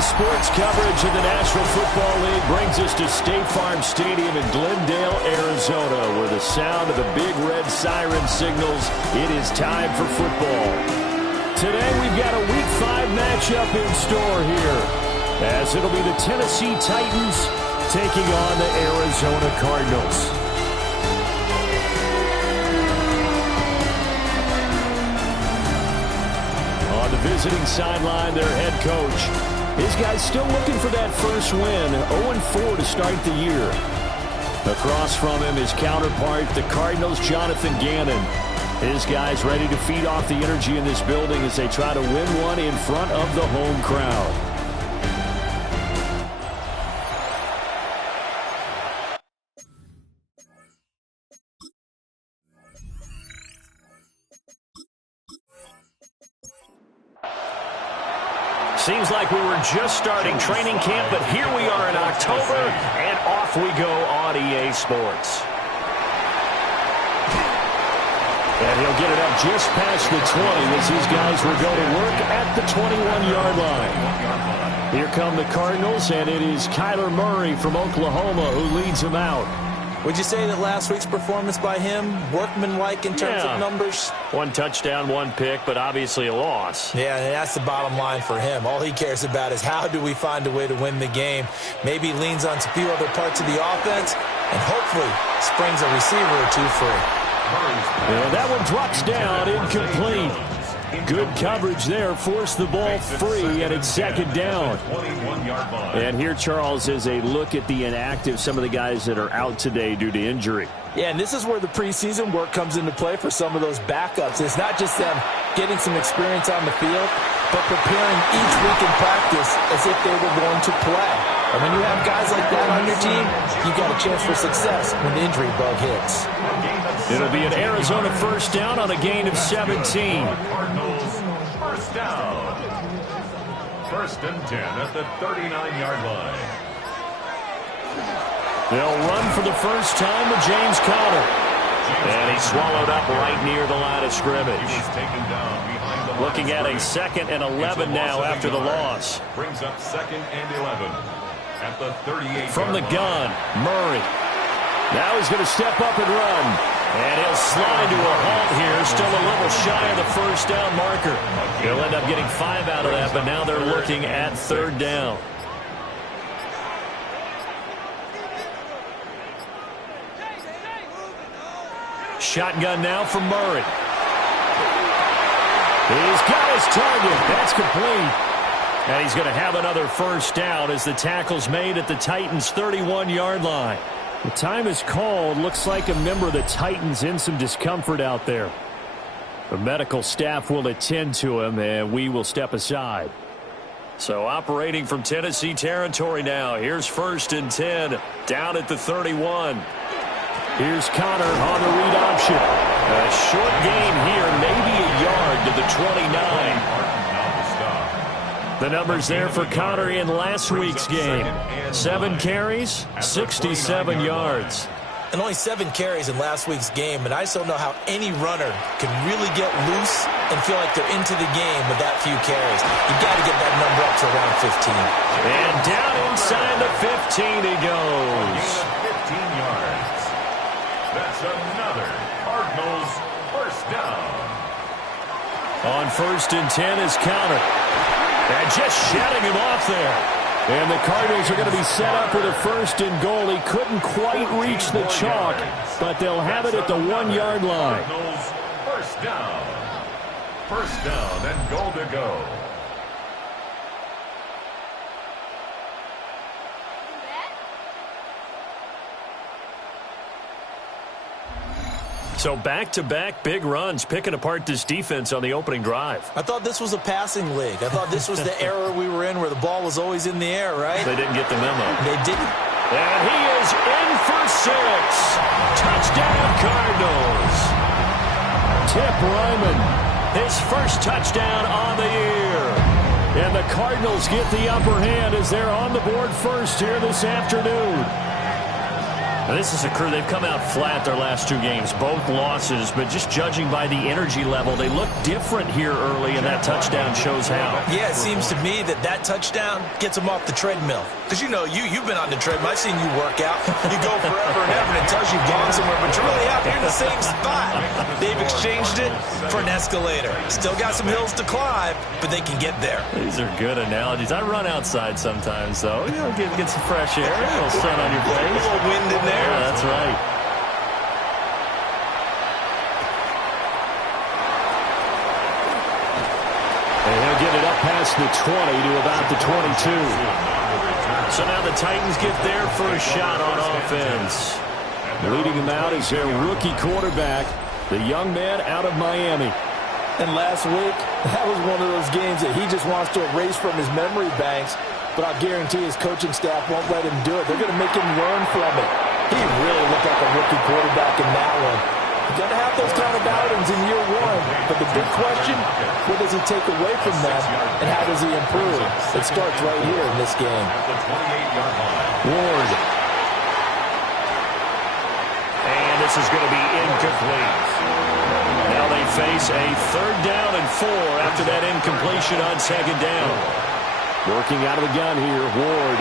Today's sports coverage of the National Football League brings us to State Farm Stadium in Glendale, Arizona, where the sound of the big red siren signals it is time for football. Today we've got a Week 5 matchup in store here, as it'll be the Tennessee Titans taking on the Arizona Cardinals. On the visiting sideline, their head coach. His guys still looking for that first win, 0-4 to start the year. Across from him, his counterpart, the Cardinals' Jonathan Gannon. His guys ready to feed off the energy in this building as they try to win one in front of the home crowd. Seems like we were just starting training camp, but here we are in October, and off we go on EA Sports. And he'll get it up just past the 20 as these guys will go to work at the 21-yard line. Here come the Cardinals, and it is Kyler Murray from Oklahoma who leads them out. Would you say that last week's performance by him, workmanlike in terms of numbers? One touchdown, one pick, but obviously a loss. Yeah, and that's the bottom line for him. All he cares about is how do we find a way to win the game. Maybe leans on a few other parts of the offense, and hopefully springs a receiver or two free. And that one drops down, incomplete. Good coverage there, forced the ball free, and it's second down. And here, Charles, is a look at the inactive, some of the guys that are out today due to injury. Yeah, and this is where the preseason work comes into play for some of those backups. It's not just them getting some experience on the field, but preparing each week in practice as if they were going to play. And when you have guys like that on your team, you've got a chance for success when the injury bug hits. It'll be an Arizona first down on a gain of 17. First down. First and 10 at the 39-yard line. They'll run for the first time with James Conner. And he's swallowed up right near the line of scrimmage. Looking at a 2nd and 11 now after the loss. Brings up 2nd and 11 at the 38. From the gun, Murray. Now he's going to step up and run. And he'll slide to a halt here, still a little shy of the first down marker. He'll end up getting 5 out of that, but now they're looking at 3rd down. Shotgun now for Murray. He's got his target. That's complete. And he's going to have another first down as the tackle's made at the Titans' 31-yard line. The time is called. Looks like a member of the Titans in some discomfort out there. The medical staff will attend to him, and we will step aside. So operating from Tennessee territory now. Here's 1st and 10, down at the 31. Here's Conner on the read option. A short gain here, maybe a yard to the 29. The numbers there for Conner in last week's game. 7 carries, 67 yards. And only 7 carries in last week's game, and I just don't know how any runner can really get loose and feel like they're into the game with that few carries. You've got to get that number up to around 15. And down inside the 15 he goes. 15 yards. That's another Cardinals first down. On 1st and 10 is Conner. And just shutting him off there. And the Cardinals are going to be set up with a 1st and goal. He couldn't quite reach the chalk, but they'll have it at the 1-yard line. First down. First down and goal to go. So back-to-back big runs, picking apart this defense on the opening drive. I thought this was a passing league. I thought this was the era we were in where the ball was always in the air, right? They didn't get the memo. They didn't. And he is in for 6. Touchdown, Cardinals. Tip Ryman, his first touchdown on the year. And the Cardinals get the upper hand as they're on the board first here this afternoon. This is a crew, they've come out flat their last two games, both losses, but just judging by the energy level, they look different here early, and that touchdown shows how. Yeah, it seems to me that touchdown gets them off the treadmill. Because, you've been on the treadmill. I've seen you work out. You go forever and ever, and it tells you've gone somewhere, but you're really out here in the same spot. They've exchanged it for an escalator. Still got some hills to climb, but they can get there. These are good analogies. I run outside sometimes, though. Get some fresh air, a little sun on your face. A little wind in there. Yeah, that's right. And he'll get it up past the 20 to about the 22. So now the Titans get their first shot on offense. Leading him out is their rookie quarterback, the young man out of Miami. And last week, that was one of those games that he just wants to erase from his memory banks, but I'll guarantee his coaching staff won't let him do it. They're going to make him learn from it. He really looked like a rookie quarterback in that one. You're going to have those kind of outings in year one, but the big question, what does he take away from them, and how does he improve? It starts right here in this game. Ward. And this is going to be incomplete. Now they face a 3rd down and 4 after that incompletion on 2nd down. Working out of the gun here, Ward.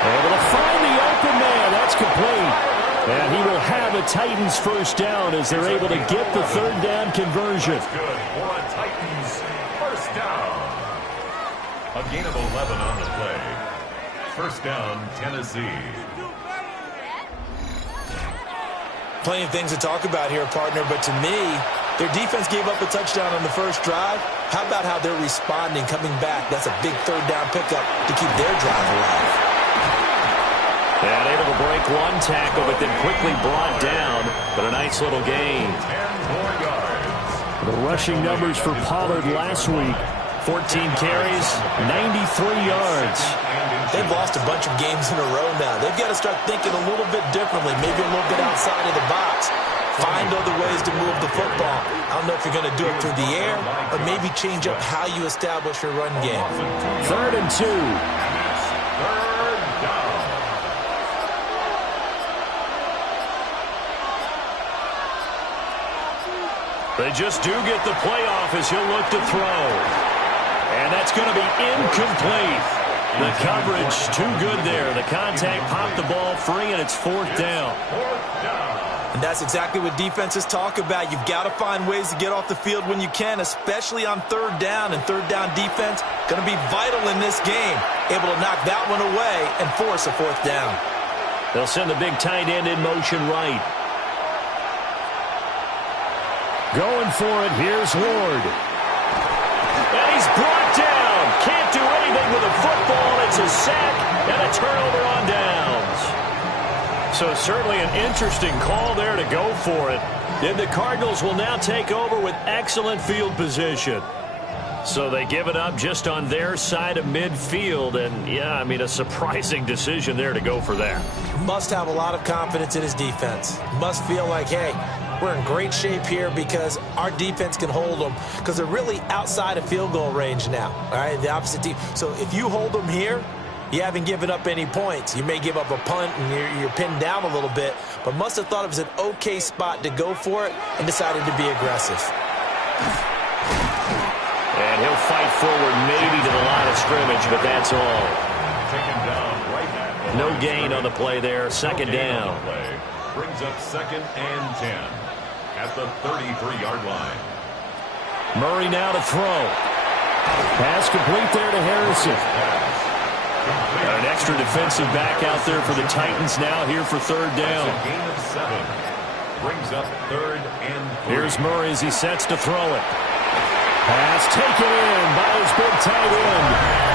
Able to find the open man. That's complete. And he will have a Titans first down as they're able to get the 3rd down conversion. Good for a Titans first down. A gain of 11 on the play. First down, Tennessee. Plenty of things to talk about here, partner, but to me, their defense gave up a touchdown on the first drive. How about how they're responding, coming back? That's a big 3rd down pickup to keep their drive alive. And able to break one tackle, but then quickly brought down. But a nice little gain. 10 more yards. The rushing numbers for Pollard last week. 14 carries, 93 yards. They've lost a bunch of games in a row now. They've got to start thinking a little bit differently, maybe a little bit outside of the box. Find other ways to move the football. I don't know if you're going to do it through the air or maybe change up how you establish your run game. 3rd and 2. They just do get the playoff as he'll look to throw. And that's going to be incomplete. The coverage too good there. The contact popped the ball free, and it's 4th down. And that's exactly what defenses talk about. You've got to find ways to get off the field when you can, especially on 3rd down. And 3rd down defense going to be vital in this game. Able to knock that one away and force a 4th down. They'll send the big tight end in motion right. Going for it, here's Ward. And he's brought down. Can't do anything with a football. It's a sack and a turnover on downs. So certainly an interesting call there to go for it. And the Cardinals will now take over with excellent field position. So they give it up just on their side of midfield. And, yeah, I mean, a surprising decision there to go for that. Must have a lot of confidence in his defense. Must feel like, hey, we're in great shape here because our defense can hold them because they're really outside of field goal range now. All right, the opposite team. So if you hold them here, you haven't given up any points. You may give up a punt and you're pinned down a little bit, but must have thought it was an okay spot to go for it and decided to be aggressive. And he'll fight forward maybe to the line of scrimmage, but that's all. Taken down right at no gain on the play there. 2nd down. Brings up 2nd and 10 at the 33-yard line. Murray now to throw. Pass complete there to Harrison. Got an extra defensive back out there for the Titans now here for 3rd down. That's a gain of 7. Brings up 3rd and 3. Here's Murray as he sets to throw it. Pass taken in by his big tight end.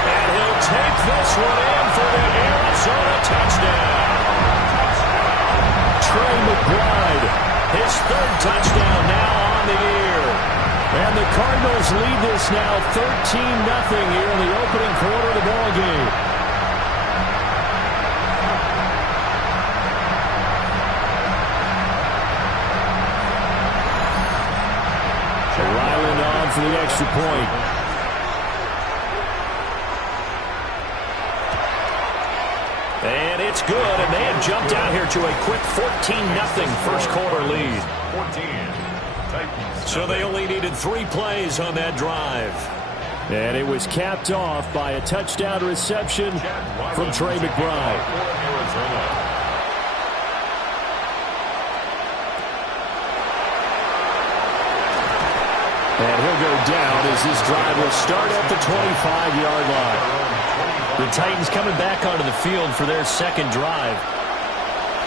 And he'll take this one in for the Arizona touchdown. Trey McBride, his 3rd touchdown now on the year. And the Cardinals lead this now 13-0 here in the opening quarter of the ball game. Ryland on for the extra point. And it That's good, and they have jumped out here to a quick 14-0 first quarter lead. 14. Titans. So they only needed 3 plays on that drive. And it was capped off by a touchdown reception from Trey McBride. And he'll go down as this drive will start at the 25-yard line. The Titans coming back onto the field for their second drive.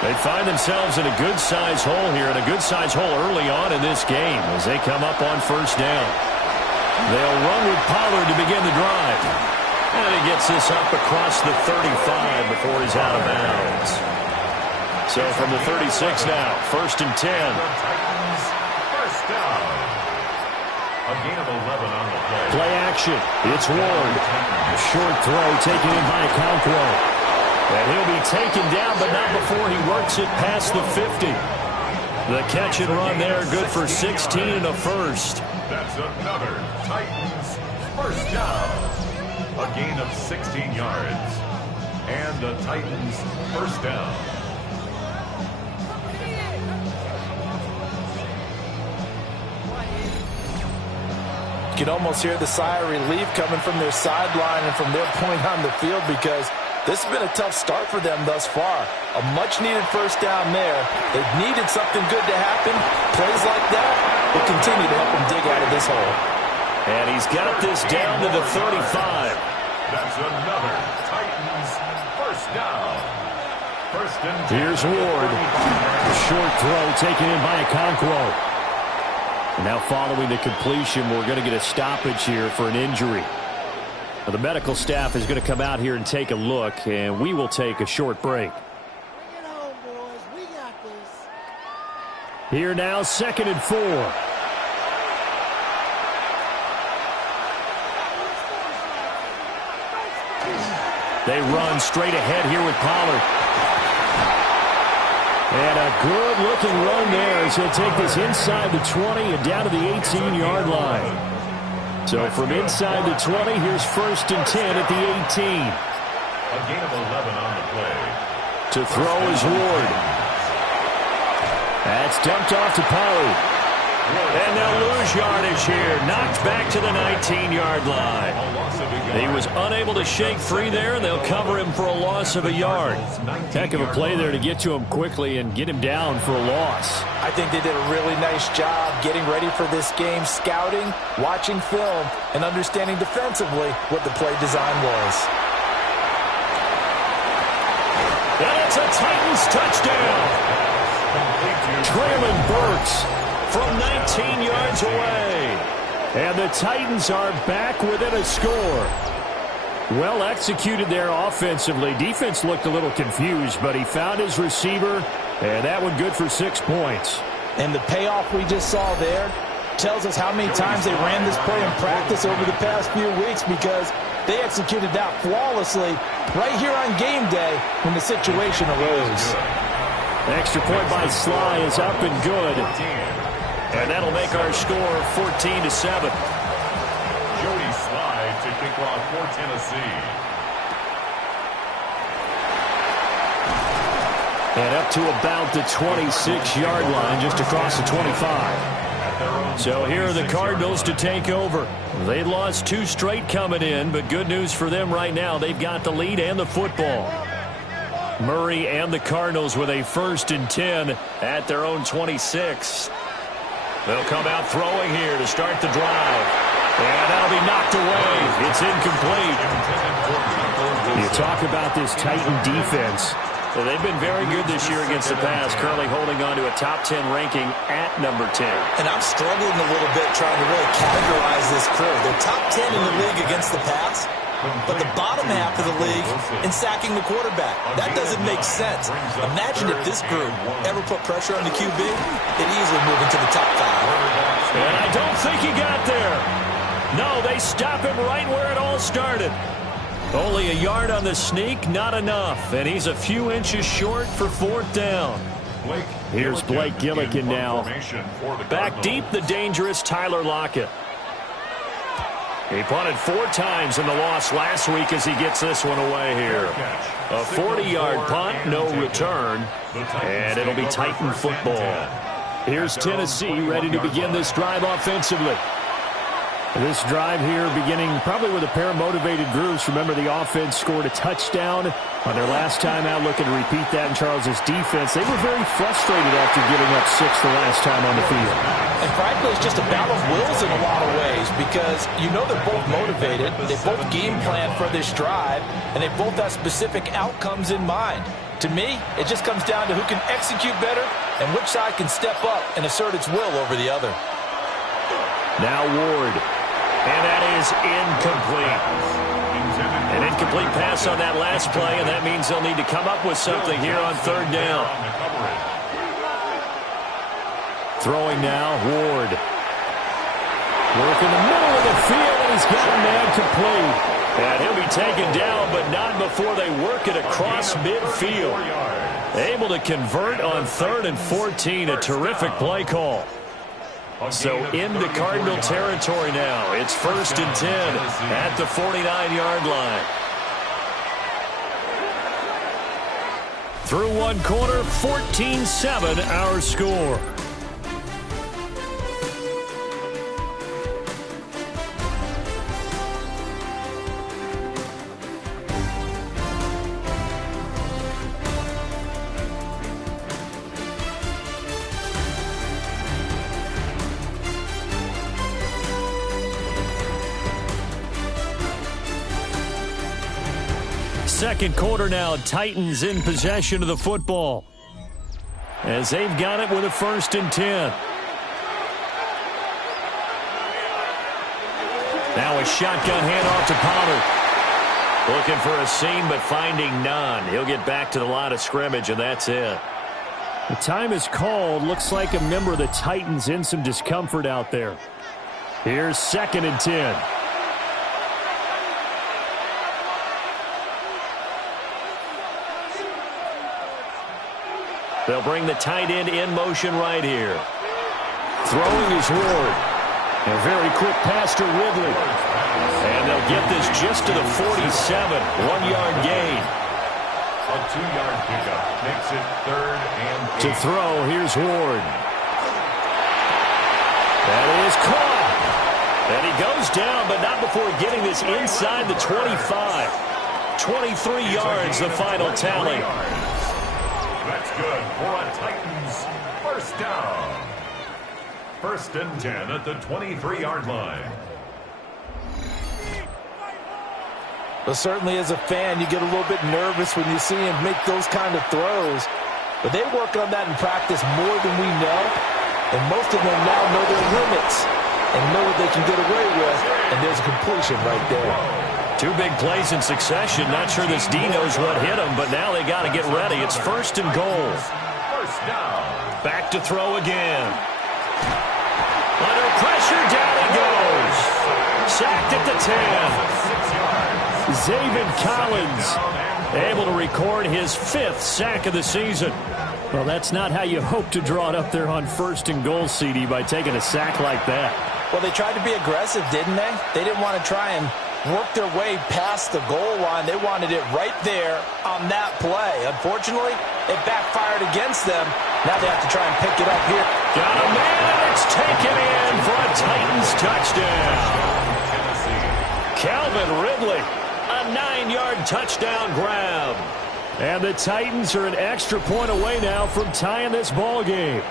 They find themselves in a good-sized hole here, and a good-sized hole early on in this game as they come up on first down. They'll run with Pollard to begin the drive. And he gets this up across the 35 before he's out of bounds. So from the 36 now, first and 10. Titans first down. A gain of 11 on the play. Play action. It's Ward. A short throw taken in by Okonkwo. And he'll be taken down, but not before he works it past the 50. The catch and run there, good for 16 and a first. That's another Titans first down. A gain of 16 yards. And the Titans first down. You can almost hear the sigh of relief coming from their sideline and from their point on the field, because this has been a tough start for them thus far. A much-needed first down there. They've needed something good to happen. Plays like that will continue to help them dig out of this hole. And he's got this down to the 35. That's another Titans first down. First and 10. Here's Ward. A short throw taken in by Okonkwo. And now following the completion, we're going to get a stoppage here for an injury. Now, the medical staff is going to come out here and take a look, and we will take a short break. Bring it home, boys. We got this. Here now, 2nd and 4. They run straight ahead here with Pollard. And a good-looking run there as he'll take this inside the 20 and down to the 18-yard line. So from inside the 20, here's first and 10 at the 18. A gain of 11 on the play. To throw is Ward. That's dumped off to Pollard. And they'll lose yardage here. Knocked back to the 19-yard line. He was unable to shake free there, and they'll cover him for a loss of a yard. Heck of a play there to get to him quickly and get him down for a loss. I think they did a really nice job getting ready for this game, scouting, watching film, and understanding defensively what the play design was. And it's a Titans touchdown. Traylon Burks from 19 yards away. And the Titans are back within a score. Well executed there offensively. Defense looked a little confused, but he found his receiver, and that one good for 6 points. And the payoff we just saw there tells us how many times they ran this play in practice over the past few weeks, because they executed that flawlessly right here on game day when the situation arose. Extra point by Sly is up and good. And that'll make our score 14-7. Jody Sly to kick off for Tennessee. And up to about the 26-yard line, just across the 25. So here are the Cardinals to take over. They lost 2 straight coming in, but good news for them right now. They've got the lead and the football. Murray and the Cardinals with a first and 10 at their own 26. They'll come out throwing here to start the drive. And that'll be knocked away. It's incomplete. You talk about this Titan defense. So they've been very good this year against the pass, currently holding on to a top 10 ranking at number 10. And I'm struggling a little bit trying to really categorize this crew. They're top 10 in the league against the pass, but the bottom half of the league in sacking the quarterback. That doesn't make sense. Imagine if this group ever put pressure on the QB, they'd easily move into the top 5. And I don't think he got there. No, they stop him right where it all started. Only a yard on the sneak, not enough. And he's a few inches short for 4th down. Here's Blake Gillikin now. Back deep, the dangerous Tyler Lockett. He punted 4 times in the loss last week as he gets this one away here. A 40-yard punt, no return, and it'll be Titan football. Here's Tennessee ready to begin this drive offensively. This drive here beginning probably with a pair of motivated groups. Remember, the offense scored a touchdown on their last time out, looking to repeat that in Charles's defense. They were very frustrated after giving up 6 the last time on the field. And frankly, it's just a battle of wills in a lot of ways because you know they're both motivated. They both game plan for this drive, and they both have specific outcomes in mind. To me, it just comes down to who can execute better and which side can step up and assert its will over the other. Now Ward. And that is incomplete. An incomplete pass on that last play, and that means they'll need to come up with something here on 3rd down. Throwing now, Ward. Work in the middle of the field, and he's got a man complete. And he'll be taken down, but not before they work it across midfield. Able to convert on 3rd and 14, a terrific play call. So into Cardinal territory now. It's 1st and 10 at the 49-yard line. Through 1 quarter, 14-7 our score. Second quarter now, Titans in possession of the football as they've got it with a 1st and 10. Now a shotgun handoff to Pollard. Looking for a seam but finding none. He'll get back to the line of scrimmage, and that's it. The time is called. Looks like a member of the Titans in some discomfort out there. Here's 2nd and 10. They'll bring the tight end in motion right here. Throwing is Ward. A very quick pass to Ridley. And they'll get this just to the 47. 1-yard gain. A 2-yard pickup makes it 3rd and 8. To throw, here's Ward. That is caught. And he goes down, but not before getting this inside the 25. 23 yards, the final tally. That's good for a Titans 1st down. 1st and 10 at the 23-yard line. Well, certainly as a fan, you get a little bit nervous when you see him make those kind of throws. But they work on that in practice more than we know. And most of them now know their limits and know what they can get away with. And there's a completion right there. 2 big plays in succession. Not sure this D knows what hit him, but now they got to get ready. It's 1st and goal. 1st down. Back to throw again. Under pressure, down he goes. Sacked at the 10. Zaven Collins able to record his 5th sack of the season. Well, that's not how you hope to draw it up there on 1st and goal, CD, by taking a sack like that. Well, they tried to be aggressive, didn't they? They didn't want to try and work their way past the goal line. They wanted it right there on that play. Unfortunately, it backfired against them. Now they have to try and pick it up here. Got a man. It's taken in for a Titans touchdown. Calvin Ridley, a 9-yard touchdown grab. And the Titans are an extra point away now from tying this ball game.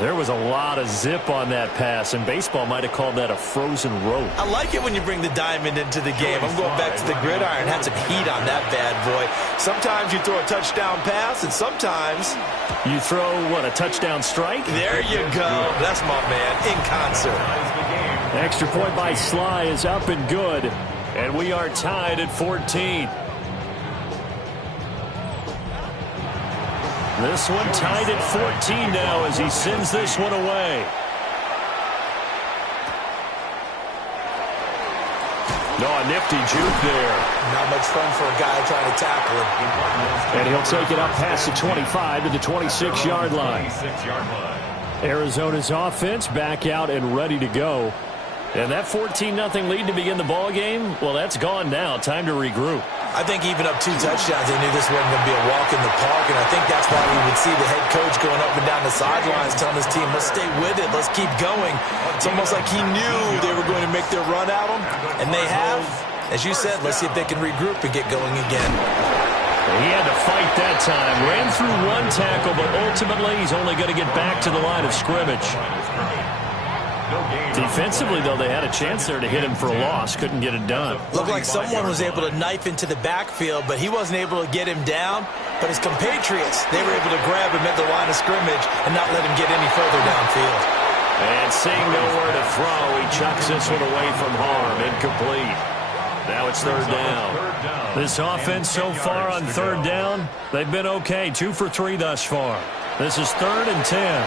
There was a lot of zip on that pass, and baseball might have called that a frozen rope. I like it when you bring the diamond into the game. I'm going back to the gridiron. Had some heat on that bad boy. Sometimes you throw a touchdown pass, and sometimes you throw, what, a touchdown strike? There you go. That's my man in concert. Extra point by Sly is up and good, and we are tied at 14. This one tied at 14 now as he sends this one away. No, a nifty juke there. Not much fun for a guy trying to tackle him. And he'll take it up past the 25 to the 26-yard line. Arizona's offense back out and ready to go. And that 14-0 lead to begin the ball game, well, that's gone now. Time to regroup. I think even up 2 touchdowns, they knew this wasn't going to be a walk in the park, and I think that's why we would see the head coach going up and down the sidelines telling his team, let's stay with it, let's keep going. It's almost like he knew they were going to make their run at him, and they have. As you said, let's see if they can regroup and get going again. He had to fight that time. Ran through 1 tackle, but ultimately he's only going to get back to the line of scrimmage. Defensively, though, they had a chance there to hit him for a loss. Couldn't get it done. Looked like someone was able to knife into the backfield, but he wasn't able to get him down. But his compatriots, they were able to grab him at the line of scrimmage and not let him get any further downfield. And seeing nowhere to throw, he chucks this one away from harm. Incomplete. Now it's 3rd down. This offense so far on 3rd down, they've been okay. 2 for 3 thus far. This is 3rd and 10.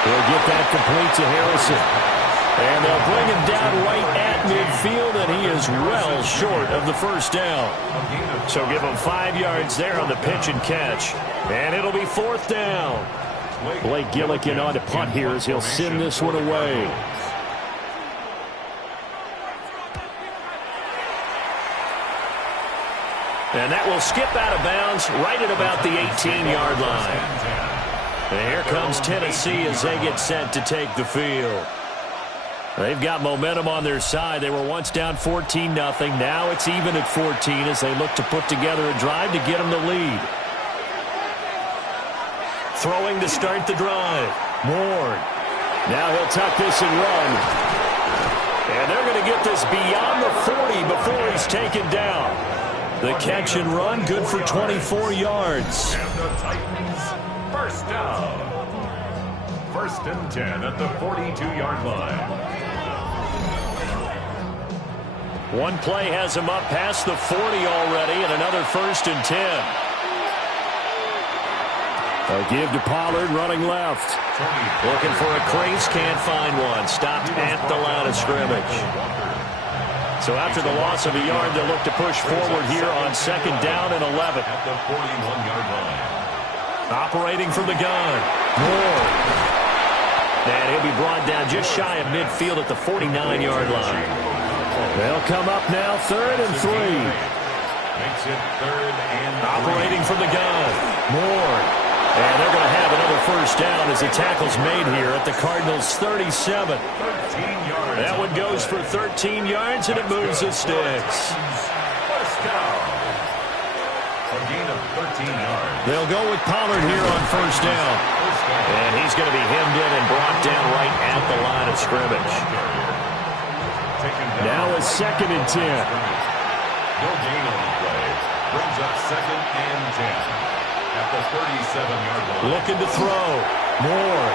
They'll get that complete to Harrison. And they'll bring him down right at midfield, and he is well short of the 1st down. So give him 5 yards there on the pitch and catch. And it'll be 4th down. Blake Gillikin on to punt here as he'll send this one away. And that will skip out of bounds right at about the 18-yard line. And here comes Tennessee as they get set to take the field. They've got momentum on their side. They were once down 14-0. Now it's even at 14 as they look to put together a drive to get them the lead. Throwing to start the drive. Ward. Now he'll tuck this and run. And they're going to get this beyond the 40 before he's taken down. The catch and run, good for 24 yards. And the Titans, 1st down. 1st and 10 at the 42-yard line. One play has him up past the 40 already, and another 1st and 10. A give to Pollard, running left. Looking for a crease, can't find one. Stopped at the line of scrimmage. So after the loss of a yard, they'll look to push forward here on 2nd down and 11. At the 41-yard line. Operating from the gun. Ward. And he'll be brought down just shy of midfield at the 49-yard line. They'll come up now 3rd and 3. Makes it 3rd and 3. Operating from the gun. Ward. And they're going to have another 1st down as the tackle's made here at the Cardinals' 37. 13 yards. That one goes for 13 yards, and it moves the sticks. 1st down. A gain of 13 yards. They'll go with Pollard here on 1st down. And he's going to be hemmed in and brought down right at the line of scrimmage. Now it's 2nd and 10. No gain on the play. Brings up 2nd and 10. At the 37-yard line. Looking to throw. Ward.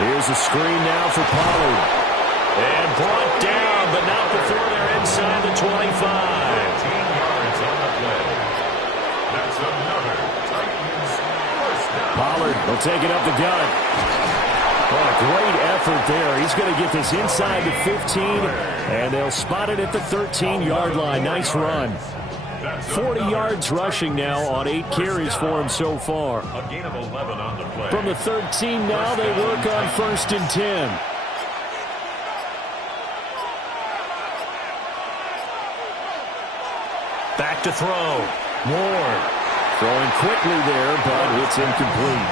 Here's a screen now for Pollard. And brought down, but not before they're inside the 25. 15 yards on the play. That's another Titans 1st down. Pollard will take it up the gut. What a great effort there. He's going to get this inside the 15, and they'll spot it at the 13-yard line. Nice run. 40 yards rushing now on 8 carries for him so far. A gain of 11 on the play. From the 13 now, they work on 1st and 10. Back to throw. Ward. Throwing quickly there, but it's incomplete.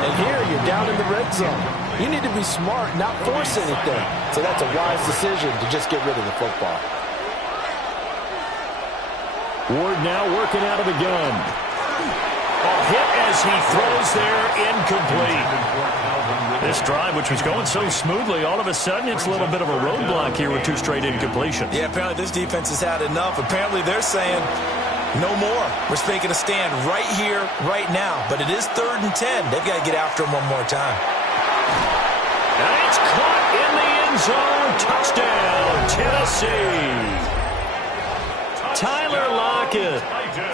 And here, you're down in the red zone. You need to be smart, not force anything. So that's a wise decision to just get rid of the football. Ward now working out of the gun. A hit as he throws there, incomplete. This drive, which was going so smoothly, all of a sudden it's a little bit of a roadblock here with 2 straight incompletions. Yeah, apparently this defense has had enough. Apparently they're saying, no more. We're making a stand right here, right now. But it is 3rd and 10. They've got to get after him one more time. And it's caught in the end zone. Touchdown, Tennessee. Tyler Lockett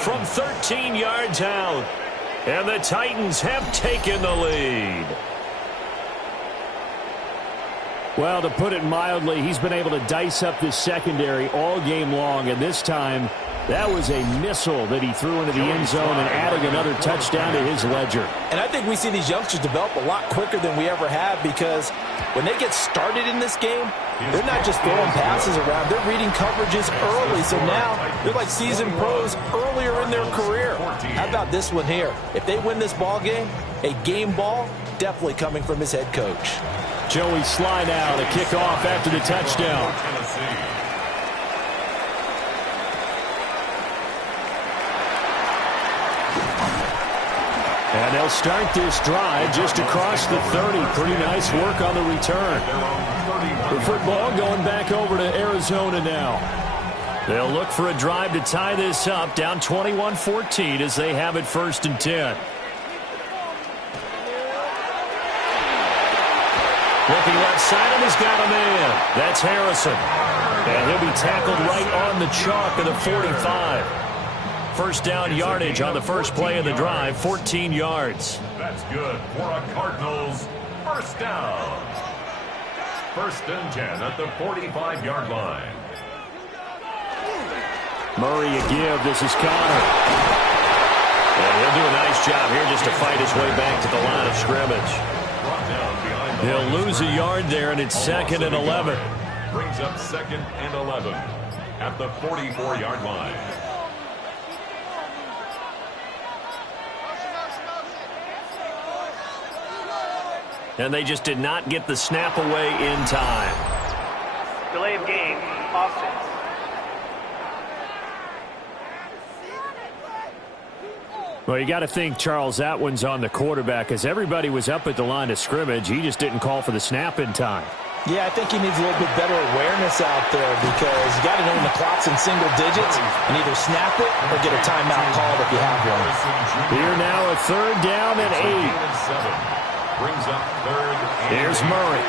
from 13 yards out. And the Titans have taken the lead. Well, to put it mildly, he's been able to dice up this secondary all game long. And this time, That was a missile that he threw into the end zone and adding another touchdown to his ledger. And I think we see these youngsters develop a lot quicker than we ever have, because when they get started in this game, they're not just throwing passes around. They're reading coverages early. So now they're like seasoned pros earlier in their career. How about this one here? If they win this ball game, a game ball definitely coming from his head coach. Joey slide out, a kickoff after the touchdown. And they'll start this drive just across the 30. Pretty nice work on the return. The football going back over to Arizona now. They'll look for a drive to tie this up, down 21-14 as they have it 1st and 10. Looking left side, and he's got a man. That's Harrison. And he'll be tackled right on the chalk of the 45. First down yardage on the first play of the drive, 14 yards. That's good for a Cardinals first down. 1st and 10 at the 45-yard line. Murray a give. This is Connor. And he'll do a nice job here just to fight his way back to the line of scrimmage. He'll lose a yard there, and it's 2nd and 11. Brings up 2nd and 11 at the 44-yard line. And they just did not get the snap away in time. Delay of game, offense. Well, you got to think, Charles, that one's on the quarterback, as everybody was up at the line of scrimmage. He just didn't call for the snap in time. Yeah, I think he needs a little bit better awareness out there, because you got to know when the clock's in single digits and either snap it or get a timeout called if you have one. Here now a 3rd down and 8. Brings up 3rd. Here's Murray.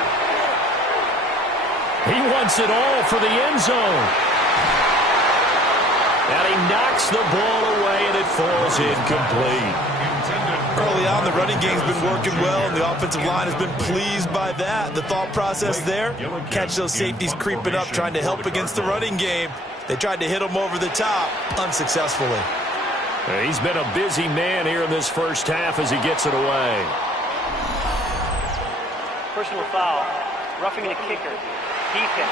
He wants it all for the end zone. And he knocks the ball away, and it falls incomplete. Early on, the running game's been working well, and the offensive line has been pleased by that. The thought process there, catch those safeties creeping up, trying to help against the running game. They tried to hit him over the top, unsuccessfully. He's been a busy man here in this first half as he gets it away. Personal foul. Roughing the kicker. Defense.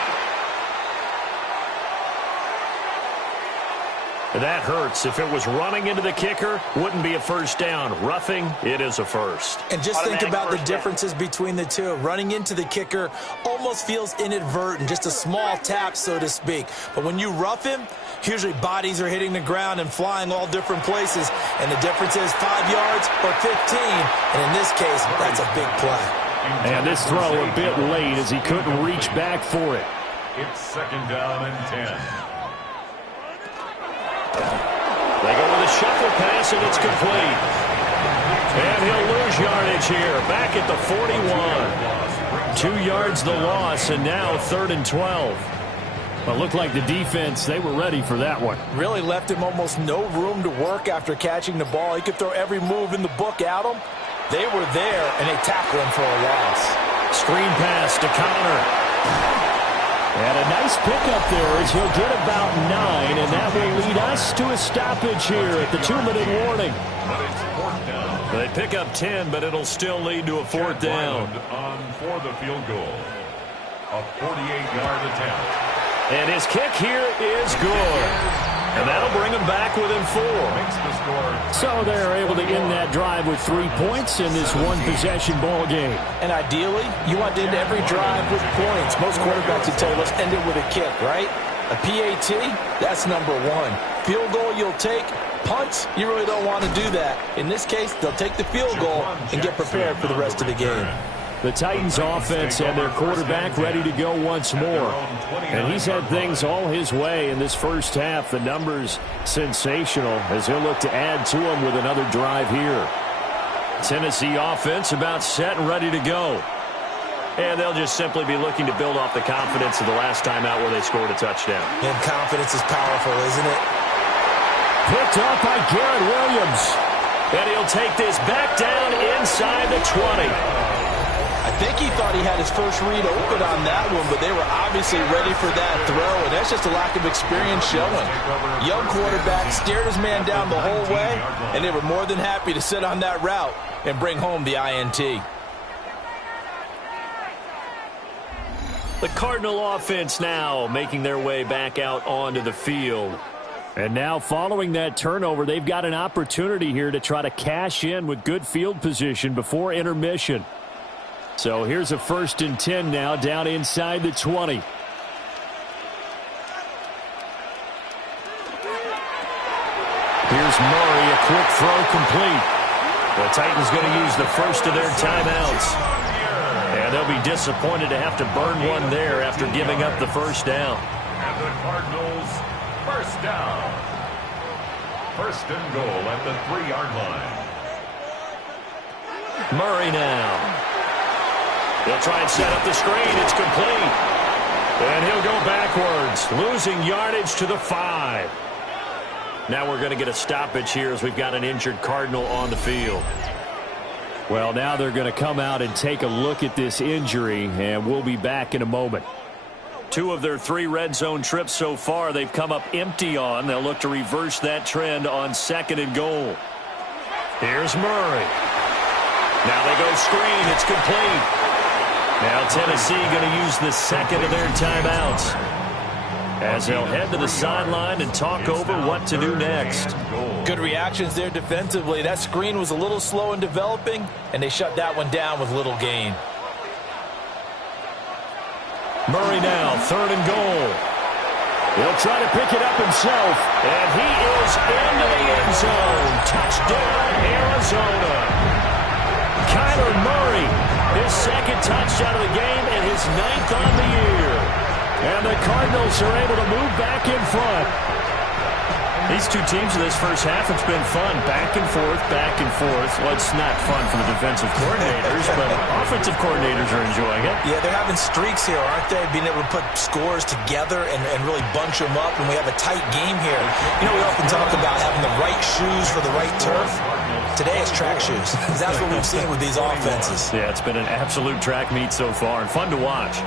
That hurts. If it was running into the kicker, wouldn't be a first down. Roughing, it is a first. And just think about the differences between the two. Running into the kicker almost feels inadvertent, just a small tap, so to speak. But when you rough him, usually bodies are hitting the ground and flying all different places. And the difference is 5 yards or 15. And in this case, that's a big play. And this throw a bit late as he couldn't reach back for it. It's 2nd down and 10. They go with a shuffle pass, and it's complete. And he'll lose yardage here, back at the 41. 2 yards the loss, and now 3rd and 12. But looked like the defense, they were ready for that one. Really left him almost no room to work after catching the ball. He could throw every move in the book at him. They were there, and they tackled him for a loss. Screen pass to Connor. And a nice pickup there as he'll get about 9, and that will lead us to a stoppage here at the 2-minute warning. They pick up 10, but it'll still lead to a 4th down. On for the field goal. A 48-yard attempt. And his kick here is good. And that'll bring them back within 4. Makes the score. So they're able to end that drive with 3 points in this one-possession ball game. And ideally, you want to end every drive with points. Most quarterbacks would tell you, let's end it with a kick, right? A PAT, that's number 1. Field goal you'll take. Punts, you really don't want to do that. In this case, they'll take the field goal and get prepared for the rest of the game. The Titans offense and their quarterback ready to go once more. And he's had things all his way in this first half. The numbers sensational as he'll look to add to them with another drive here. Tennessee offense about set and ready to go. And they'll just simply be looking to build off the confidence of the last time out where they scored a touchdown. And confidence is powerful, isn't it? Picked up by Garrett Williams. And he'll take this back down inside the 20. I think he thought he had his first read open on that one, but they were obviously ready for that throw, and that's just a lack of experience showing. Young quarterback stared his man down the whole way, and they were more than happy to sit on that route and bring home the INT. The Cardinal offense now making their way back out onto the field. And now following that turnover, they've got an opportunity here to try to cash in with good field position before intermission. So here's a 1st and 10 now down inside the 20. Here's Murray, a quick throw complete. The Titans going to use the first of their timeouts. And they'll be disappointed to have to burn one there after giving up the first down. And the Cardinals, first down. 1st and goal at the 3-yard line. Murray now. He'll try and set up the screen. It's complete. And he'll go backwards, losing yardage to the 5. Now we're going to get a stoppage here as we've got an injured Cardinal on the field. Well, now they're going to come out and take a look at this injury, and we'll be back in a moment. 2 of their 3 red zone trips so far they've come up empty on. They'll look to reverse that trend on 2nd and goal. Here's Murray. Now they go screen. It's complete. Now Tennessee going to use the 2nd of their timeouts as they'll head to the sideline and talk over what to do next. Good reactions there defensively. That screen was a little slow in developing, and they shut that one down with little gain. Murray now, 3rd and goal. He'll try to pick it up himself, and he is into the end zone. Touchdown, Arizona. Kyler Murray, his 2nd touchdown of the game and his 9th on the year. And the Cardinals are able to move back in front. These 2 teams in this first half, it's been fun. Back and forth, back and forth. Well, it's not fun for the defensive coordinators, but offensive coordinators are enjoying it. Yeah, they're having streaks here, aren't they? Being able to put scores together and really bunch them up, and we have a tight game here. You know, we often talk about having the right shoes for the right turf. Today it's track shoes. That's what we've seen with these offenses. Yeah, it's been an absolute track meet so far and fun to watch.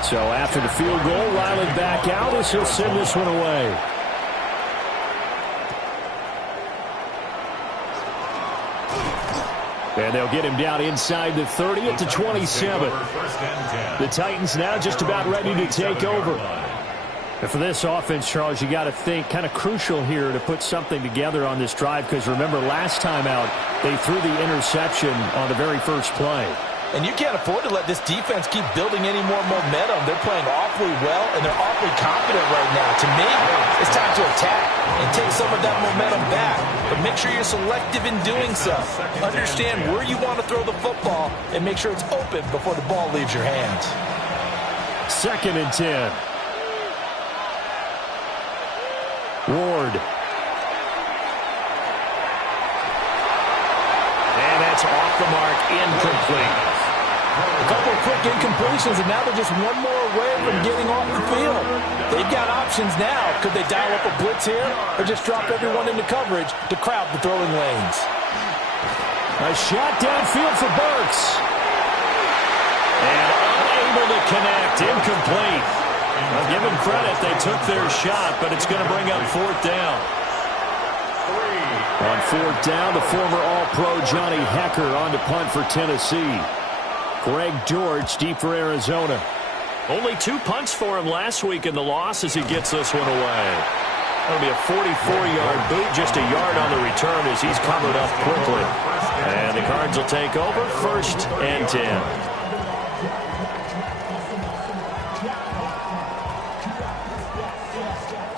So after the field goal, Riley back out as he'll send this one away. And they'll get him down inside the 30 at the 27. The Titans now just about ready to take over. And for this offense, Charles, you got to think kind of crucial here to put something together on this drive, because remember last time out they threw the interception on the very first play. And you can't afford to let this defense keep building any more momentum. They're playing awfully well, and they're awfully confident right now. To me, it's time to attack and take some of that momentum back. But make sure you're selective in doing so. Understand where you want to throw the football and make sure it's open before the ball leaves your hands. 2nd and 10. Ward. And that's off the mark, incomplete. A couple of quick incompletions, and now they're just one more away from getting off the field. They've got options now. Could they dial up a blitz here or just drop everyone into coverage to crowd the throwing lanes? A shot downfield for Burks. And unable to connect, incomplete. I'll give them credit. They took their shot, but it's going to bring up 4th down. On 4th down, the former All-Pro Johnny Hecker on to punt for Tennessee. Greg George deep for Arizona. Only 2 punts for him last week in the loss as he gets this one away. That'll be a 44-yard boot, just a yard on the return as he's covered up quickly. And the Cards will take over, 1st and 10.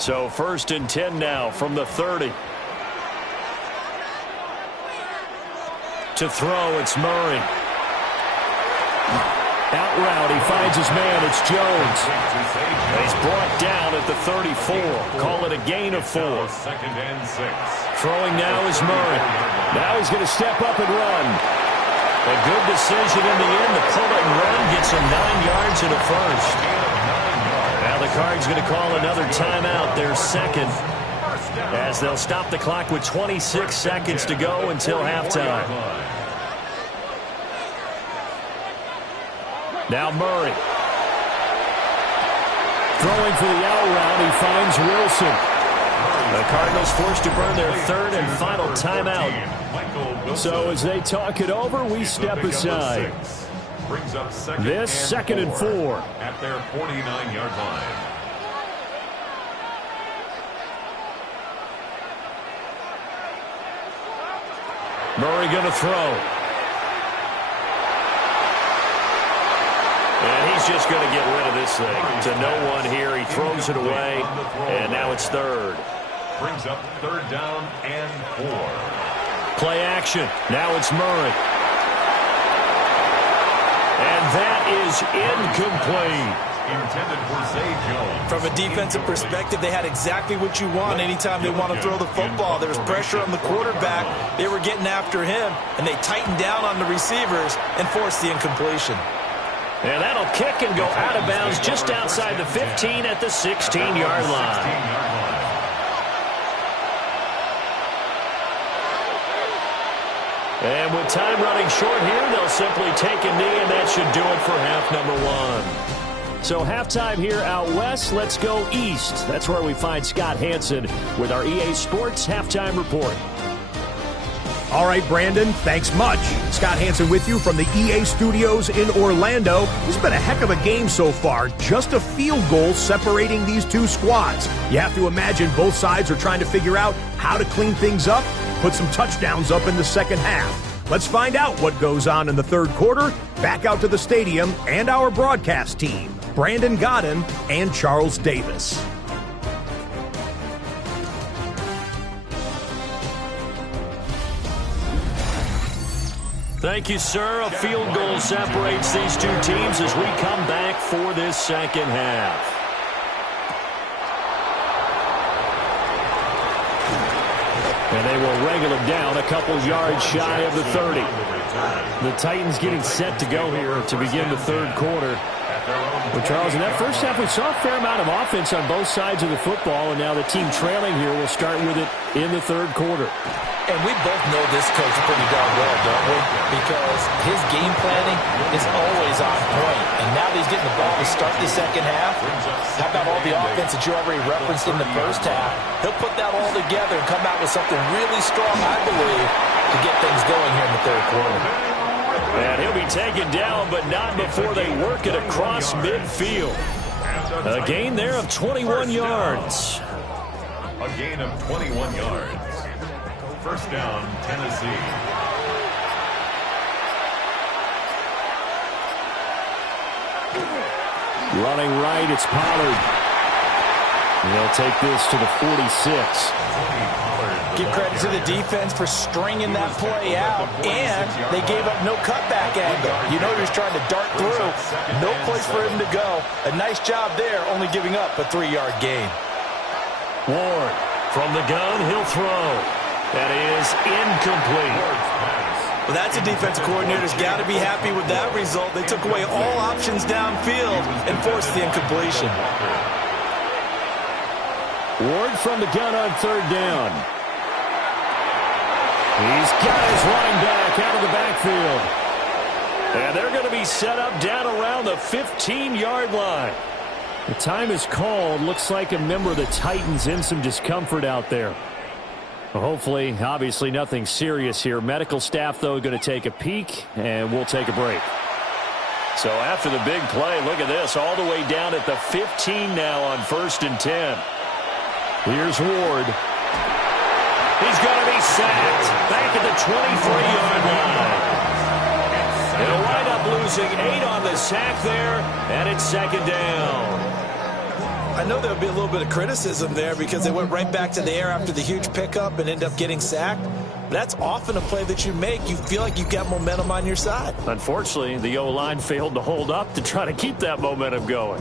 So 1st and 10 now from the 30. To throw, it's Murray. Out route, he finds his man. It's Jones. He's brought down at the 34. Call it a gain of 4. 2nd and 6. Throwing now is Murray. Now he's going to step up and run. A good decision in the end to pull it and run. Gets him 9 yards and a first. Now the Cards going to call another timeout, their 2nd, as they'll stop the clock with 26 seconds to go until halftime. Now Murray. Throwing for the out route, he finds Wilson. The Cardinals forced to burn their third and final timeout. So as they talk it over, we step aside. This 2nd and 4. At their 49-yard line. Murray going to throw. And he's just going to get rid of this thing. To no one here. He throws it away. And now it's third. Brings up 3rd down and 4. Play action. Now it's Murray. And that is incomplete. Intended for Zay Jones. From a defensive perspective, they had exactly what you want anytime they want to throw the football. There was pressure on the quarterback. They were getting after him, and they tightened down on the receivers and forced the incompletion. And that'll kick and go out of bounds just outside the 15 at the 16-yard line. And with time running short here, they'll simply take a knee, and that should do it for half number 1. So halftime here out west. Let's go east. That's where we find Scott Hansen with our EA Sports Halftime Report. All right, Brandon, thanks much. Scott Hansen with you from the EA Studios in Orlando. This has been a heck of a game so far. Just a field goal separating these two squads. You have to imagine both sides are trying to figure out how to clean things up, put some touchdowns up in the second half. Let's find out what goes on in the third quarter. Back out to the stadium and our broadcast team, Brandon Godden and Charles Davis. Thank you, sir. A field goal separates these two teams as we come back for this second half. And they will wrangle it down a couple yards shy of the 30. The Titans getting set to go here to begin the third quarter. Well, Charles, in that first half, we saw a fair amount of offense on both sides of the football, and now the team trailing here will start with it in the third quarter. And we both know this coach pretty darn well, don't we? Because his game planning is always on point. And now that he's getting the ball to start the second half, how about all the offense that you already referenced in the first half? He'll put that all together and come out with something really strong, I believe, to get things going here in the third quarter. And he'll be taken down, but not before they work it across midfield. A gain there of 21 yards. A gain of 21 yards. First down, Tennessee. Running right, it's Pollard. And they'll take this to the 46. Give credit to the defense for stringing that play out, and they gave up no cutback angle. You know he was trying to dart through. No place for him to go. A nice job there, only giving up a 3-yard gain. Ward from the gun, he'll throw. That is incomplete. Well, that's a defensive coordinator's got to be happy with that result. They took away all options downfield and forced the incompletion. Ward from the gun on third down. He's got his running back out of the backfield. And they're going to be set up down around the 15-yard line. The time is called. Looks like a member of the Titans in some discomfort out there. Well, hopefully, obviously, nothing serious here. Medical staff, though, going to take a peek, and we'll take a break. So after the big play, look at this, all the way down at the 15 now on 1st and 10. Here's Ward. He's going to be sacked back at the 23-yard line. They'll wind up losing 8 on the sack there, and it's second down. I know there'll be a little bit of criticism there because they went right back to the air after the huge pickup and end up getting sacked. But that's often a play that you make. You feel like you've got momentum on your side. Unfortunately, the O-line failed to hold up to try to keep that momentum going.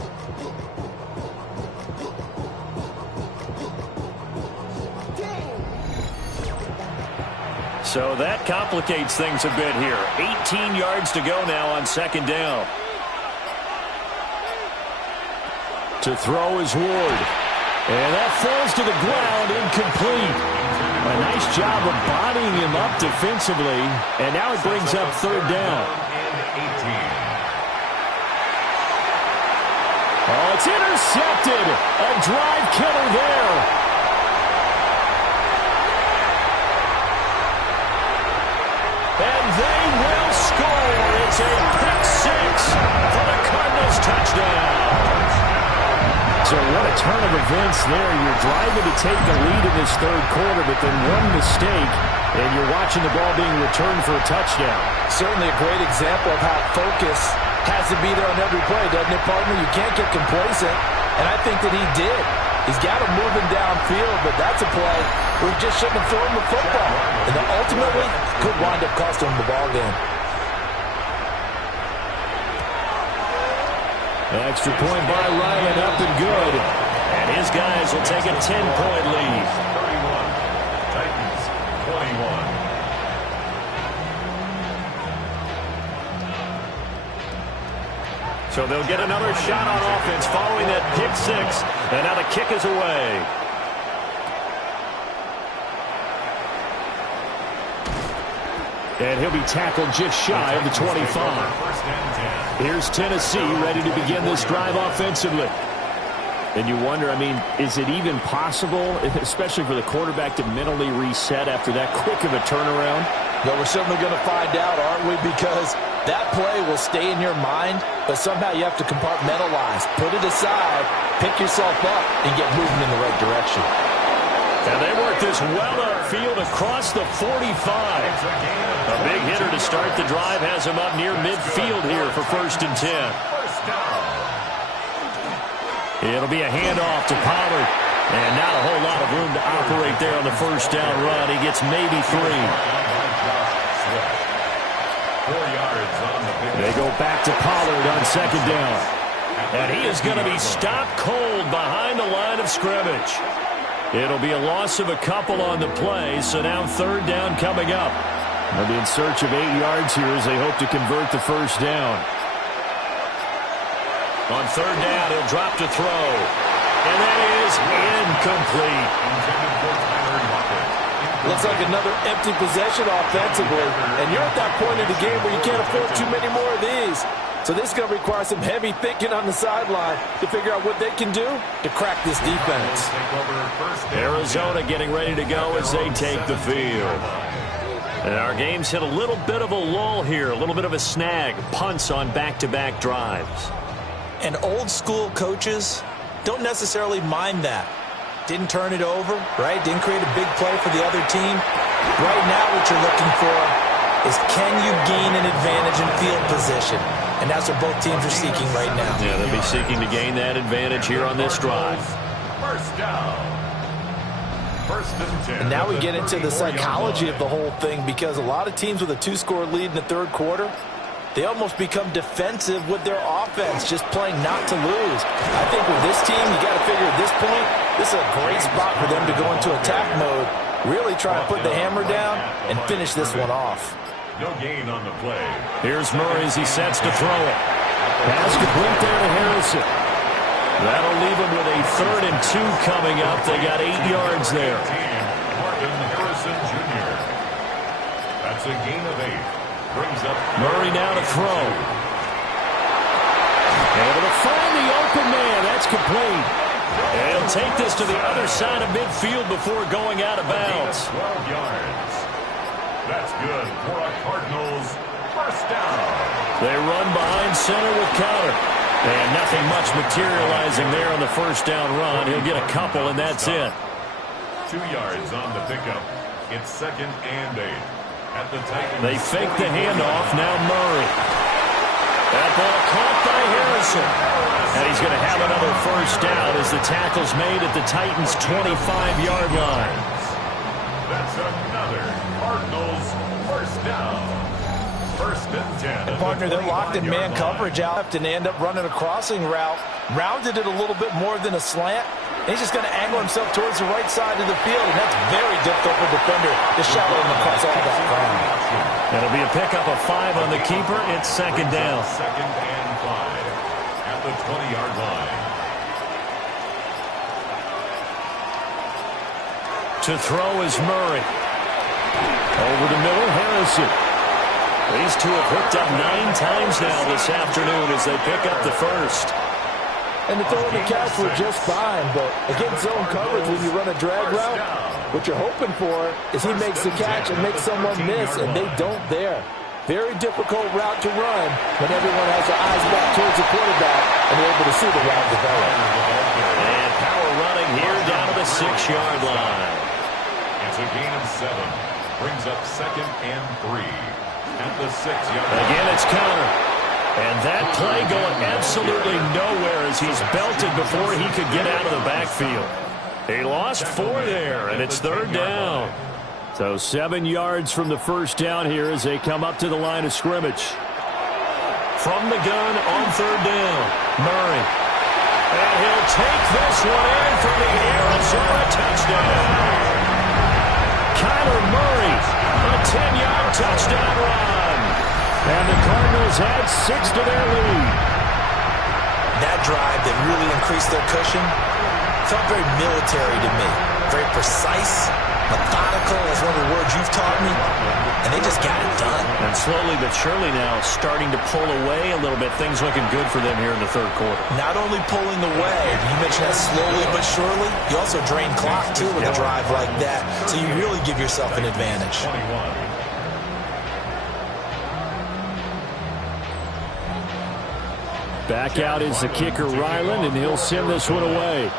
So that complicates things a bit here. 18 yards to go now on second down. To throw is Ward. And that falls to the ground, incomplete. A nice job of bodying him up defensively. And now it brings up third down. Oh, it's intercepted. A drive killer there. And they will score. It's a pick six for the Cardinals touchdown. So what a turn of events there. You're driving to take the lead in this third quarter, but then one mistake, and you're watching the ball being returned for a touchdown. Certainly a great example of how focus has to be there on every play, doesn't it, partner? You can't get complacent, and I think that he did. He's got him moving downfield, but that's a play where he just shouldn't have thrown the football. And then ultimately could wind up costing him the ball game. An extra point by Ryland, up and good. And his guys will take a 10-point lead. 31. Titans 21. So they'll get another shot on offense following that pick six. And now the kick is away. And he'll be tackled just shy of the 25. Here's Tennessee ready to begin this drive offensively. And you wonder, I mean, is it even possible, especially for the quarterback, to mentally reset after that quick of a turnaround? Well, we're certainly going to find out, aren't we? Because that play will stay in your mind, but somehow you have to compartmentalize. Put it aside, pick yourself up, and get moving in the right direction. And they work this well upfield across the 45. A big hitter to start the drive has him up near midfield here for 1st and 10. It'll be a handoff to Pollard. And not a whole lot of room to operate there on the first down run. He gets maybe 3. 4 yards on the big. They go back to Pollard on 2nd down. And he is going to be stopped cold behind the line of scrimmage. It'll be a loss of a couple on the play, so now 3rd down coming up. They'll be in search of 8 yards here as they hope to convert the first down. On 3rd down, he'll drop to throw. And that is incomplete. Looks like another empty possession offensively. And you're at that point in the game where you can't afford too many more of these. So this is going to require some heavy thinking on the sideline to figure out what they can do to crack this defense. Arizona getting ready to go as they take the field. And our game's hit a little bit of a lull here, a little bit of a snag. Punts on back-to-back drives. And old-school coaches don't necessarily mind that. Didn't turn it over, right? Didn't create a big play for the other team. Right now what you're looking for is can you gain an advantage in field position? And that's what both teams are seeking right now. Yeah, they'll be seeking to gain that advantage here on this drive. First down. 1st and 10. And now we get into the psychology of the whole thing, because a lot of teams with a 2-score lead in the 3rd quarter, they almost become defensive with their offense, just playing not to lose. I think with this team, you got to figure at this point, this is a great spot for them to go into attack mode, really try to put the hammer down and finish this one off. No gain on the play. Here's Murray as he sets to throw it. Pass complete there to Harrison. That'll leave him with a 3rd and 2 coming up. They got 8 yards there. Martin Harrison Jr. That's a gain of 8. Brings up Murray now to throw. Able to find the open man. That's complete. And he'll take this to the other side of midfield before going out of bounds. 12 yards. That's good for a Cardinals first down. They run behind center with Counter. And nothing much materializing there on the first down run. He'll get a couple, and that's it. 2 yards on the pickup. It's 2nd and 8. At the Titans. They fake the handoff. Now Murray. That ball caught by Harrison. And he's going to have another first down as the tackle's made at the Titans' 25-yard line. That's another Cardinals first down. 1st and 10. And partner, they're locked in man coverage out and they end up running a crossing route. Rounded it a little bit more than a slant. And he's just going to angle himself towards the right side of the field, and that's very difficult for a defender to shadow him across all that ground. It'll be a pickup of 5 on the keeper. It's 2nd down. 2nd and 5 at the 20-yard line. To throw is Murray. Over the middle, Harrison. These two have hooked up 9 times now this afternoon as they pick up the first. And the throw and the catch were just fine, but against zone coverage, when you run a drag route, what you're hoping for is he makes the catch and makes someone miss, and they don't there. Very difficult route to run when everyone has their eyes back towards the quarterback and they're able to see the route develop. And power running here down to the 6-yard line. It's a gain of 7. Brings up 2nd and 3 at the 6-yard line. Again, it's counter. And that play going absolutely nowhere as he's belted before he could get out of the backfield. He lost 4 there, and it's 3rd down. So 7 yards from the first down here as they come up to the line of scrimmage. From the gun on 3rd down, Murray. And he'll take this one in for the Arizona touchdown. Kyler Murray, a 10-yard touchdown run. And the Cardinals add 6 to their lead. That drive that really increased their cushion felt very military to me. Very precise, methodical, is one of the words you've taught me. And they just got it done. And slowly but surely now starting to pull away a little bit. Things looking good for them here in the third quarter. Not only pulling away, you mentioned that slowly but surely, you also drain clock too with a drive like that. So you really give yourself an advantage. 21. Back out is the kicker, Ryland, and he'll send this one away.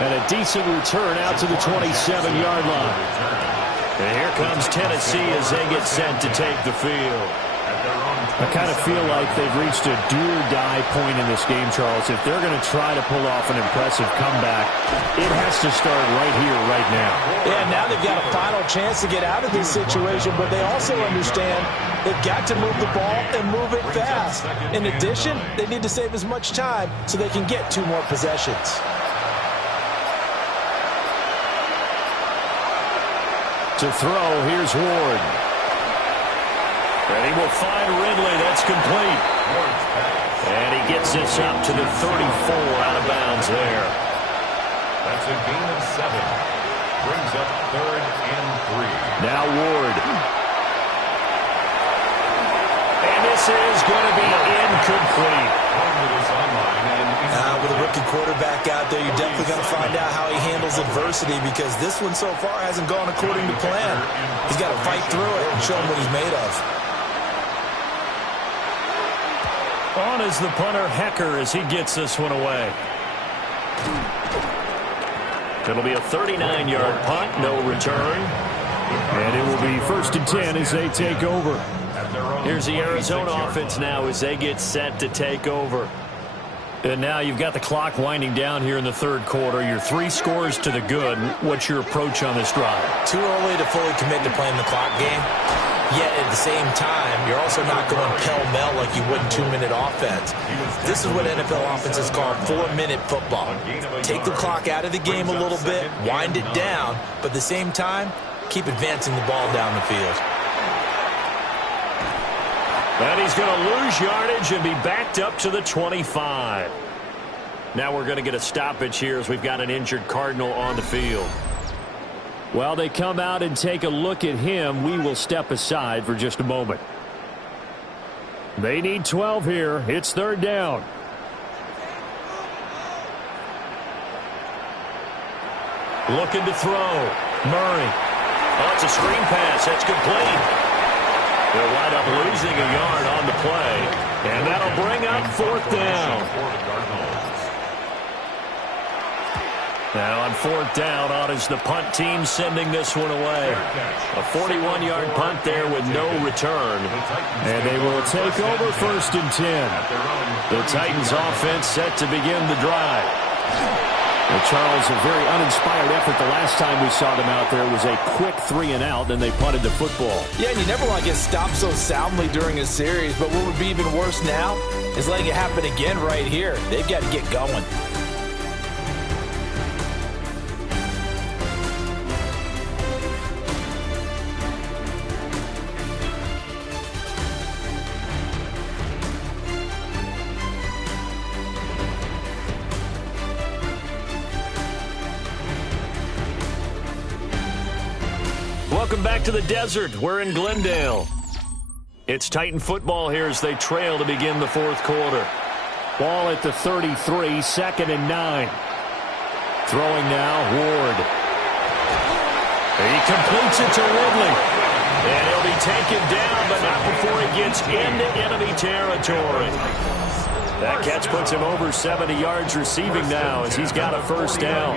And a decent return out to the 27-yard line. And here comes Tennessee as they get set to take the field. I kind of feel like they've reached a do-or-die point in this game, Charles. If they're going to try to pull off an impressive comeback, it has to start right here, right now. Yeah, now they've got a final chance to get out of this situation, but they also understand they've got to move the ball and move it fast. In addition, they need to save as much time so they can get 2 more possessions. To throw, here's Ward. And he will find Ridley. That's complete. And he gets this up to the 34 out of bounds there. That's a gain of 7. Brings up 3rd and 3. Now Ward. And this is going to be incomplete. With a rookie quarterback out there, you're definitely going to find out how he handles adversity because this one so far hasn't gone according to plan. He's got to fight through it and show him what he's made of. On is the punter, Hecker, as he gets this one away. It'll be a 39-yard punt, no return. And it will be 1st and 10 as they take over. Here's the Arizona offense now as they get set to take over. And now you've got the clock winding down here in the third quarter. Your 3 scores to the good. What's your approach on this drive? Too early to fully commit to playing the clock game. Yet at the same time, you're also not going pell-mell like you would in 2-minute offense. This is what NFL offenses call 4-minute football. Take the clock out of the game a little bit, wind it down, but at the same time, keep advancing the ball down the field. And he's going to lose yardage and be backed up to the 25. Now we're going to get a stoppage here as we've got an injured Cardinal on the field. While they come out and take a look at him, we will step aside for just a moment. They need 12 here. It's 3rd down. Looking to throw. Murray. Oh, it's a screen pass. That's complete. They'll wind up losing a yard on the play. And that'll bring up 4th down. Now on 4th down, on is the punt team sending this one away. A 41-yard punt there with no return. And they will take over 1st and 10. The Titans offense set to begin the drive. Well, Charles, a very uninspired effort. The last time we saw them out there was a quick 3-and-out, then they punted the football. Yeah, and you never want to get stopped so soundly during a series, but what would be even worse now is letting it happen again right here. They've got to get going. Welcome back to the desert. We're in Glendale. It's Titan football here as they trail to begin the fourth quarter. Ball at the 33, 2nd and 9. Throwing now, Ward. He completes it to Ridley. And he'll be taken down, but not before he gets into enemy territory. That catch puts him over 70 yards receiving now as he's got a first down.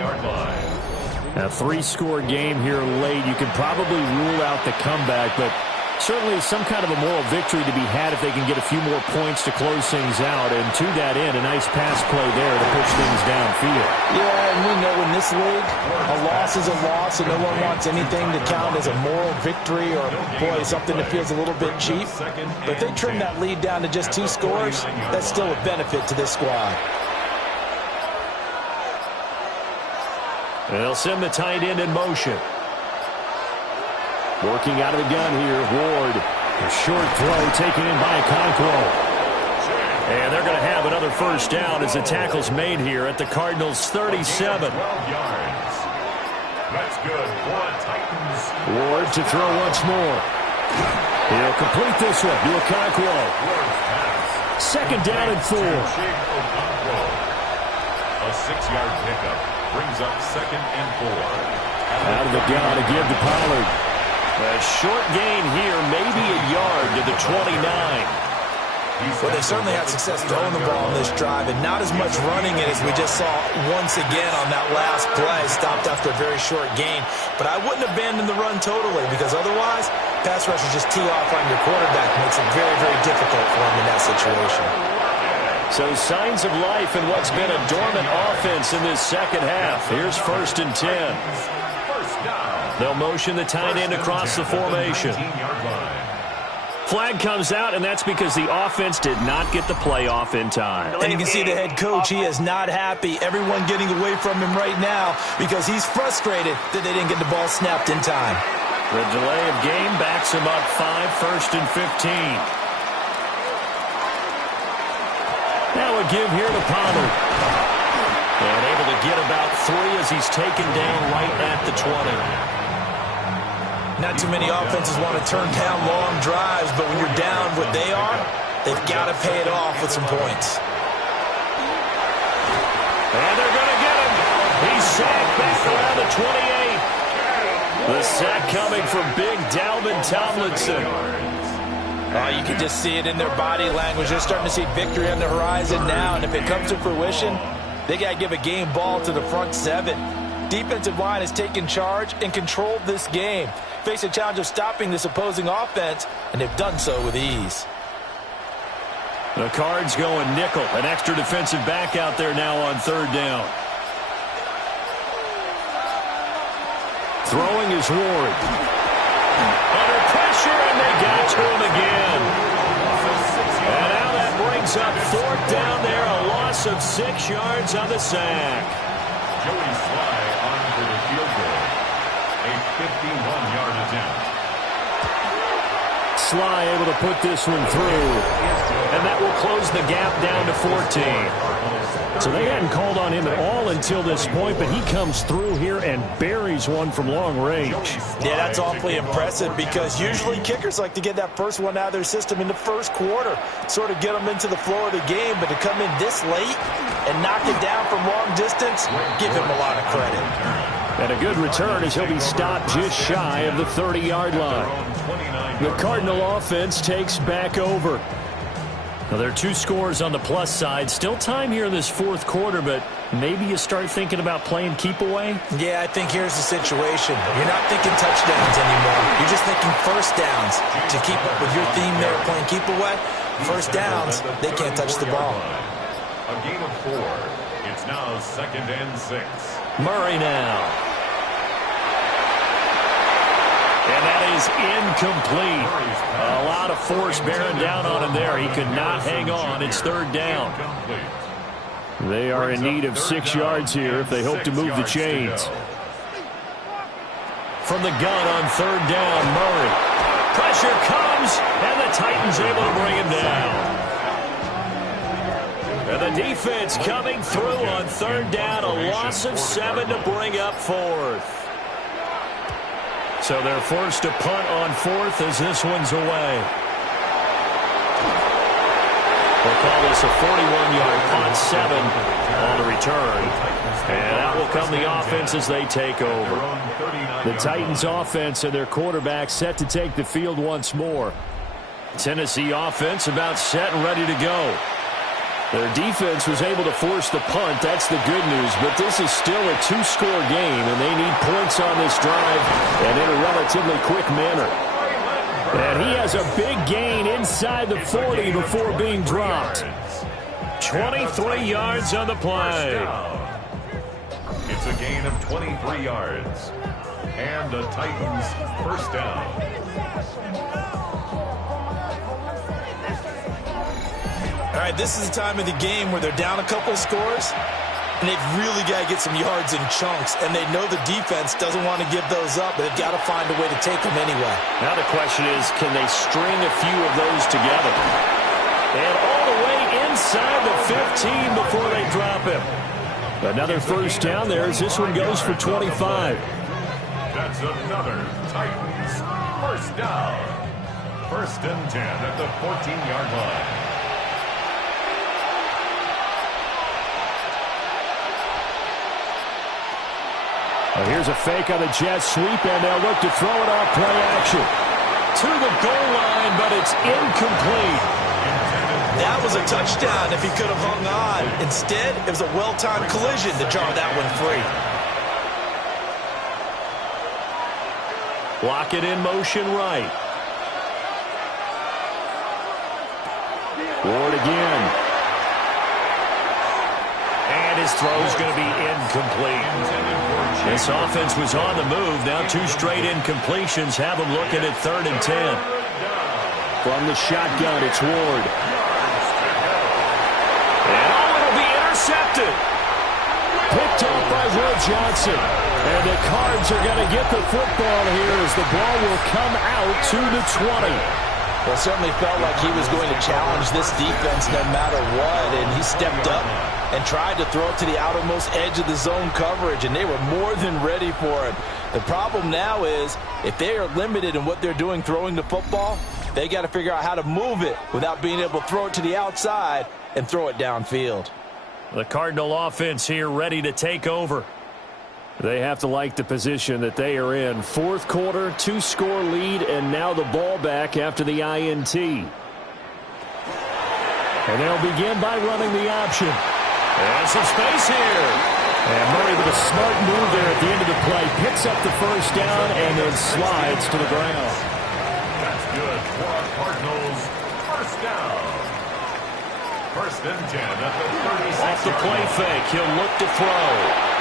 A 3-score game here late. You can probably rule out the comeback, but certainly some kind of a moral victory to be had if they can get a few more points to close things out. And to that end, a nice pass play there to push things downfield. Yeah, and we know in this league, a loss is a loss, and no one wants anything to count as a moral victory or, boy, something that feels a little bit cheap. But if they trim that lead down to just 2 scores, that's still a benefit to this squad. They'll send the tight end in motion. Working out of the gun here, Ward. A short throw taken in by Conquo. And they're going to have another first down as the tackle's made here at the Cardinals' 37. 12 yards. That's good for Titans. Ward to throw once more. He'll complete this one to Conquo. 2nd down and 4. A 6-yard pickup brings up 2nd and 4. Out of the gun to give to Pollard. A short gain here, maybe a yard to the 29. Well, they certainly had success throwing the ball on this drive, and not as much running it as we just saw once again on that last play. Stopped after a very short gain. But I wouldn't abandon the run totally, because otherwise, pass rushers just tee off on your quarterback. Makes it very, very difficult for him in that situation. So signs of life in what's been a dormant offense in this second half. Here's 1st and 10. They'll motion the tight end across the formation. Flag comes out, and that's because the offense did not get the play off in time. And you can see the head coach, he is not happy. Everyone getting away from him right now because he's frustrated that they didn't get the ball snapped in time. The delay of game backs him up 5, 1st and 15. Now a give here to Pollard. And able to get about 3 as he's taken down right at the 20. Not too many offenses want to turn down long drives, but when you're down what they are, they've got to pay it off with some points. And they're going to get him. He's sacked back around the 28. The sack coming from big Dalvin Tomlinson. You can just see it in their body language. They're starting to see victory on the horizon now, and if it comes to fruition, they got to give a game ball to the front 7. Defensive line has taken charge and controlled this game. Face a challenge of stopping this opposing offense, and they've done so with ease. The Cards going nickel. An extra defensive back out there now on 3rd down. Throwing is Ward. Under pressure, and they got to him again. And now that brings up 4th down there. A loss of 6 yards on the sack. Joey Sly on for the field goal. A 51-yard attempt. Sly able to put this one through. And that will close the gap down to 14. So they hadn't called on him at all until this point, but he comes through here and buries one from long range. Yeah, that's awfully impressive because usually kickers like to get that first one out of their system in the first quarter, sort of get them into the flow of the game, but to come in this late and knock it down from long distance, give him a lot of credit. And a good return as he'll be stopped just shy of the 30-yard line. The Cardinal offense takes back over. Now, there are 2 scores on the plus side. Still time here in this fourth quarter, but maybe you start thinking about playing keep away? Yeah, I think here's the situation. You're not thinking touchdowns anymore. You're just thinking first downs. To keep up with your theme there, playing keep away, first downs, they can't touch the ball. A game of 4. It's now 2nd and 6. Murray now. And that is incomplete. A lot of force bearing down on him there. He could not hang on. It's 3rd down. They are in need of 6 yards here if they hope to move the chains. From the gun on 3rd down, Murray. Pressure comes, and the Titans able to bring him down. And the defense coming through on 3rd down. A loss of 7 to bring up 4th. So they're forced to punt on fourth as this one's away. We'll call this a 41-yard punt, 7 on the return. And out will come the offense as they take over. The Titans offense and their quarterback set to take the field once more. Tennessee offense about set and ready to go. Their defense was able to force the punt. That's the good news. But this is still a two-score game, and they need points on this drive and in a relatively quick manner. And he has a big gain inside the 40 before being dropped. 23 yards on the play. It's a gain of 23 yards. And the Titans first down. All right, this is the time of the game where they're down a couple of scores, and they've really got to get some yards in chunks, and they know the defense doesn't want to give those up, but they've got to find a way to take them anyway. Now the question is, can they string a few of those together? And all the way inside the 15 before they drop him. Another first down there as this one goes for 25. That's another Titans first down. 1st and 10 at the 14-yard line. Well, here's a fake on the jet sweep, and they'll look to throw it off play action. To the goal line, but it's incomplete. That was a touchdown if he could have hung on. Instead, it was a well-timed collision to jar that one free. Block it in motion right. Ward again. And his throw's going to be incomplete. This offense was on the move. Now 2 straight incompletions have them looking at 3rd and 10. From the shotgun, it's Ward. And it'll be intercepted. Picked off by Will Johnson. And the Cards are going to get the football here as the ball will come out to the 20. Well, it certainly felt like he was going to challenge this defense no matter what, and he stepped up and tried to throw it to the outermost edge of the zone coverage, and they were more than ready for it. The problem now is if they are limited in what they're doing throwing the football, they got to figure out how to move it without being able to throw it to the outside and throw it downfield. The Cardinal offense here ready to take over. They have to like the position that they are in. 4th quarter, 2-score lead, and now the ball back after the INT. And they'll begin by running the option. And some space here. And Murray with a smart move there at the end of the play. Picks up the first down and then slides to the ground. That's good for our Cardinals. First down. 1st and 10 at the 36. Off the play fake, he'll look to throw.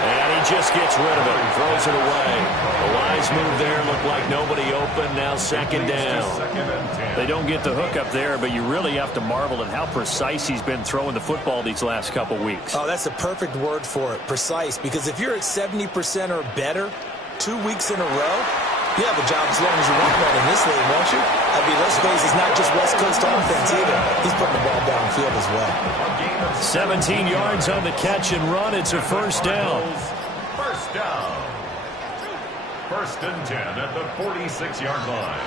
And he just gets rid of it and throws it away. A wise move there. Looked like nobody open. Now 2nd down. They don't get the hook up there, but you really have to marvel at how precise he's been throwing the football these last couple weeks. Oh, that's the perfect word for it, precise. Because if you're at 70% or better 2 weeks in a row, you have a job as long as you want one in this league, won't you? I mean, let's face it's not just West Coast offense either. He's putting the ball downfield as well. 17 yards on the catch and run. It's a first down. First down. 1st and 10 at the 46-yard line.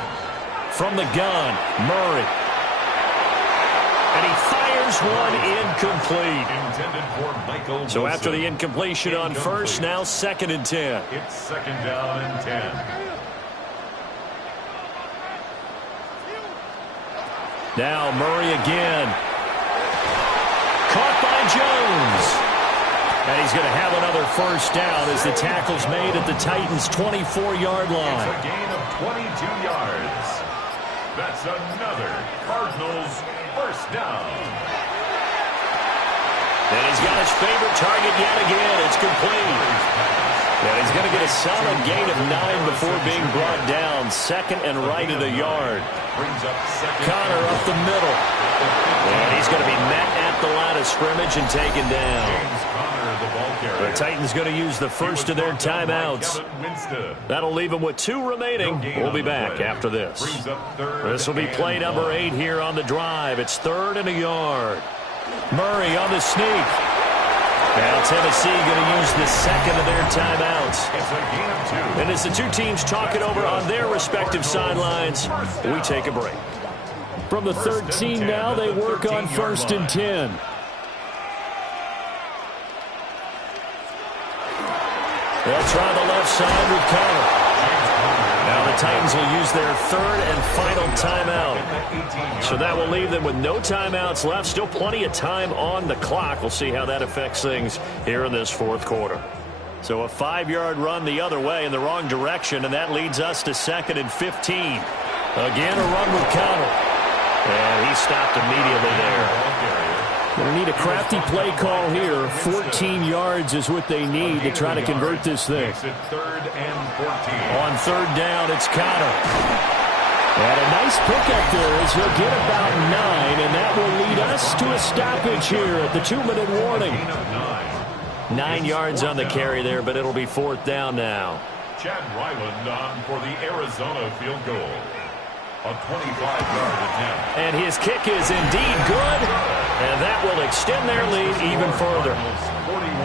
From the gun, Murray. And he fires one incomplete. Intended for Michael So Wilson. after the incompletion on first, now 2nd and 10. It's 2nd down and 10. Now Murray again. Caught by Jones. And he's going to have another first down as the tackle's made at the Titans' 24-yard line. It's a gain of 22 yards. That's another Cardinals first down. And he's got his favorite target yet again. It's complete. And he's going to get a solid gain of 9 before being brought down. 2nd and right at a yard. Connor up the middle. And he's going to be met at the line of scrimmage and taken down. The Titans going to use the first of their timeouts. That'll leave them with 2 remaining. We'll be back after this. This will be play number 8 here on the drive. It's 3rd and a yard. Murray on the sneak. Now Tennessee going to use the second of their timeouts. It's a gain of 2. And as the two teams talk it over on their respective sidelines, we take a break. From the 13 now, they work on 1st and 10. They'll try the left side with Connor. Now the Titans will use their third and final timeout. So that will leave them with no timeouts left. Still plenty of time on the clock. We'll see how that affects things here in this fourth quarter. So a 5-yard run the other way in the wrong direction, and that leads us to 2nd and 15. Again, a run with Connor. And he stopped immediately there. Going to need a crafty play call here. 14 yards is what they need to try to convert this thing. On 3rd down, it's Connor. And a nice pickup there as he'll get about 9, and that will lead us to a stoppage here at the 2-minute warning. 9 yards on the carry there, but it'll be 4th down now. Chad Ryland on for the Arizona field goal. A 25-yard attempt. And his kick is indeed good, and that will extend their lead even further.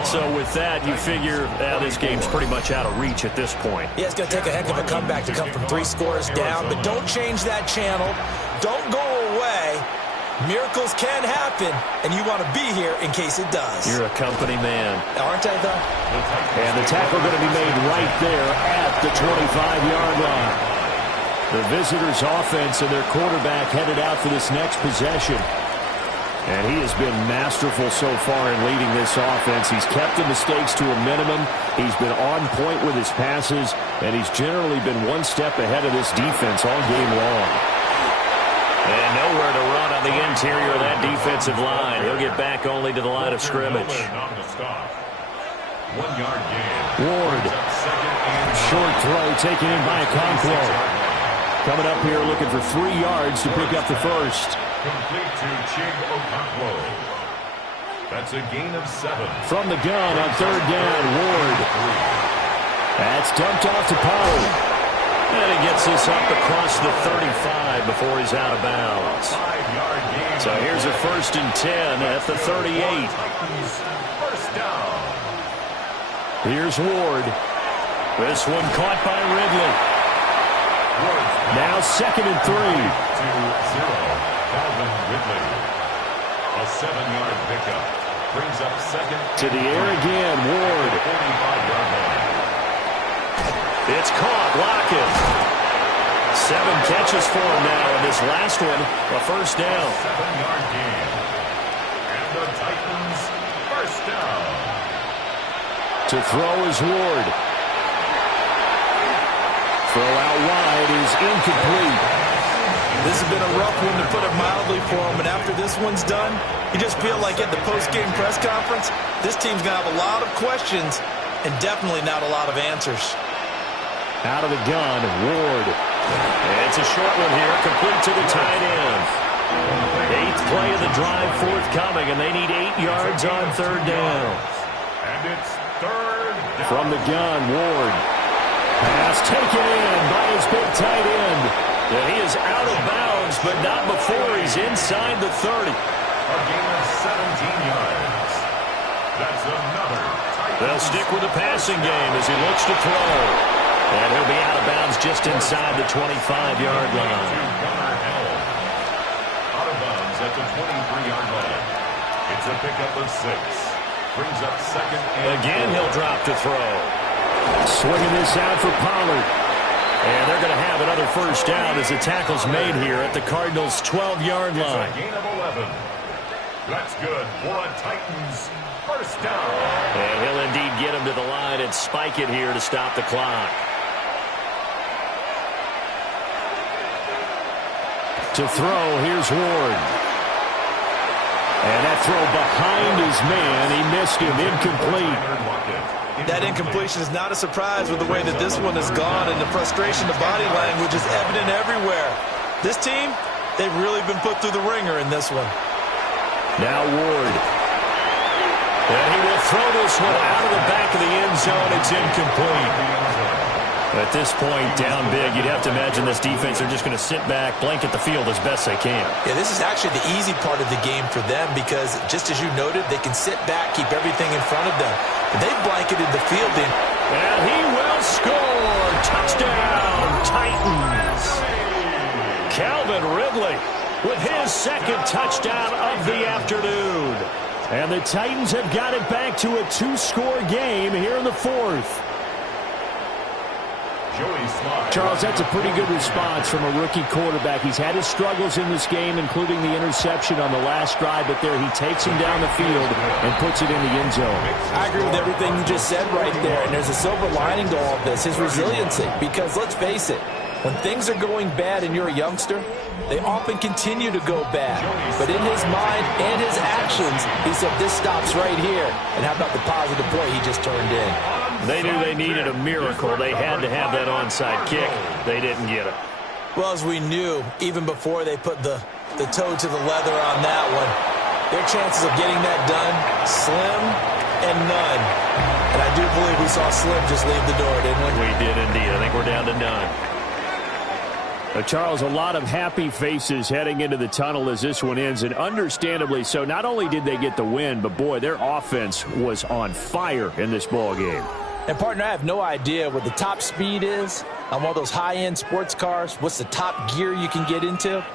So with that, you figure this game's pretty much out of reach at this point. Yeah, it's going to take a heck of a comeback to come from 3 scores down, but don't change that channel. Don't go away. Miracles can happen, and you want to be here in case it does. You're a company man. Aren't I, though? And the tackle going to be made right there at the 25-yard line. The visitors' offense and their quarterback headed out for this next possession. And he has been masterful so far in leading this offense. He's kept the mistakes to a minimum. He's been on point with his passes, and he's generally been one step ahead of this defense all game long. And nowhere to run on the interior of that defensive line. He'll get back only to the line of scrimmage. 1-yard gain. Ward. Short throw taken in by Okonkwo. Coming up here looking for 3 yards to pick up the first. Complete to Chig Okonkwo. That's a gain of 7. From the gun on 3rd down, Ward. That's dumped off to Pollard. And he gets this up across the 35 before he's out of bounds. 5-yard gain. So here's a 1st and 10 at the 38. First down. Here's Ward. This one caught by Ridley. Now 2nd and 3. 2-0. Calvin Ridley. A 7-yard pickup. Brings up 2nd. To the air again, Ward. 45-yard line. It's caught, Lockett. 7 catches for him now, and this last one, a 1st down. 7-yard gain. And the Titans, first down. To throw is Ward. Throw out wide is incomplete. This has been a rough one, to put it mildly, for him. And after this one's done, you just feel like at the post-game press conference, this team's going to have a lot of questions and definitely not a lot of answers. Out of the gun, Ward. And it's a short one here, complete to the tight end. 8th play of the drive forthcoming, and they need 8 yards on 3rd down. And it's 3rd down. From the gun, Ward. Pass taken in by his big tight end. And he is out of bounds, but not before he's inside the 30. A gain of 17 yards. That's another Titans. They'll stick with the passing game as he looks to throw. And he'll be out of bounds just inside the 25-yard line. Out of bounds at the 23-yard line. It's a pickup of 6. Brings up 2nd and Again, he'll drop to throw. Swinging this out for Pollard. And they're going to have another 1st down as the tackle's made here at the Cardinals' 12-yard line. It's a gain of 11. That's good for a Titans first down. And he'll indeed get him to the line and spike it here to stop the clock. To throw, here's Ward. And that throw behind his man, he missed him, incomplete. That incompletion is not a surprise with the way that this one has gone, and the frustration, the body language is evident everywhere. This team, they've really been put through the ringer in this one. Now Ward. And he will throw this one out of the back of the end zone. It's incomplete. At this point, down big, you'd have to imagine this defense are just going to sit back, blanket the field as best they can. Yeah, this is actually the easy part of the game for them because, just as you noted, they can sit back, keep everything in front of them. But they've blanketed the field in. And he will score. Touchdown, Titans. Calvin Ridley with his second touchdown of the afternoon. And the Titans have got it back to a 2-score game here in the fourth. Charles, that's a pretty good response from a rookie quarterback. He's had his struggles in this game, including the interception on the last drive, but there he takes him down the field and puts it in the end zone. I agree with everything you just said right there, and there's a silver lining to all of this, his resiliency, because let's face it, when things are going bad and you're a youngster, they often continue to go bad. But in his mind and his actions, he said, this stops right here. And how about the positive play he just turned in? They knew they needed a miracle. They had to have that onside kick. They didn't get it. Well, as we knew, even before they put the toe to the leather on that one, their chances of getting that done, slim and none. And I do believe we saw Slim just leave the door, didn't we? We did indeed. I think we're down to none. Charles, a lot of happy faces heading into the tunnel as this one ends, and understandably so. Not only did they get the win, but, boy, their offense was on fire in this ball game. And, partner, I have no idea what the top speed is on one of those high-end sports cars. What's the top gear you can get into?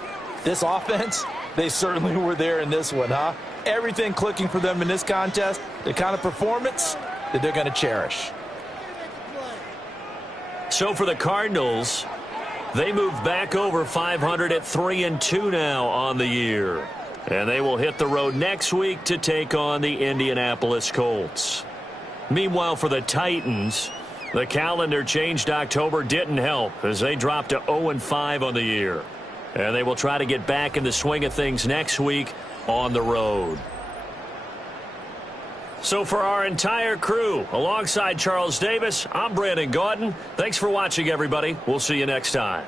This offense, they certainly were there in this one, huh? Everything clicking for them in this contest, the kind of performance that they're going to cherish. So for the Cardinals, they move back over 500 at 3-2 now on the year. And they will hit the road next week to take on the Indianapolis Colts. Meanwhile, for the Titans, the calendar changed October didn't help as they dropped to 0-5 on the year. And they will try to get back in the swing of things next week on the road. So for our entire crew, alongside Charles Davis, I'm Brandon Gaudin. Thanks for watching, everybody. We'll see you next time.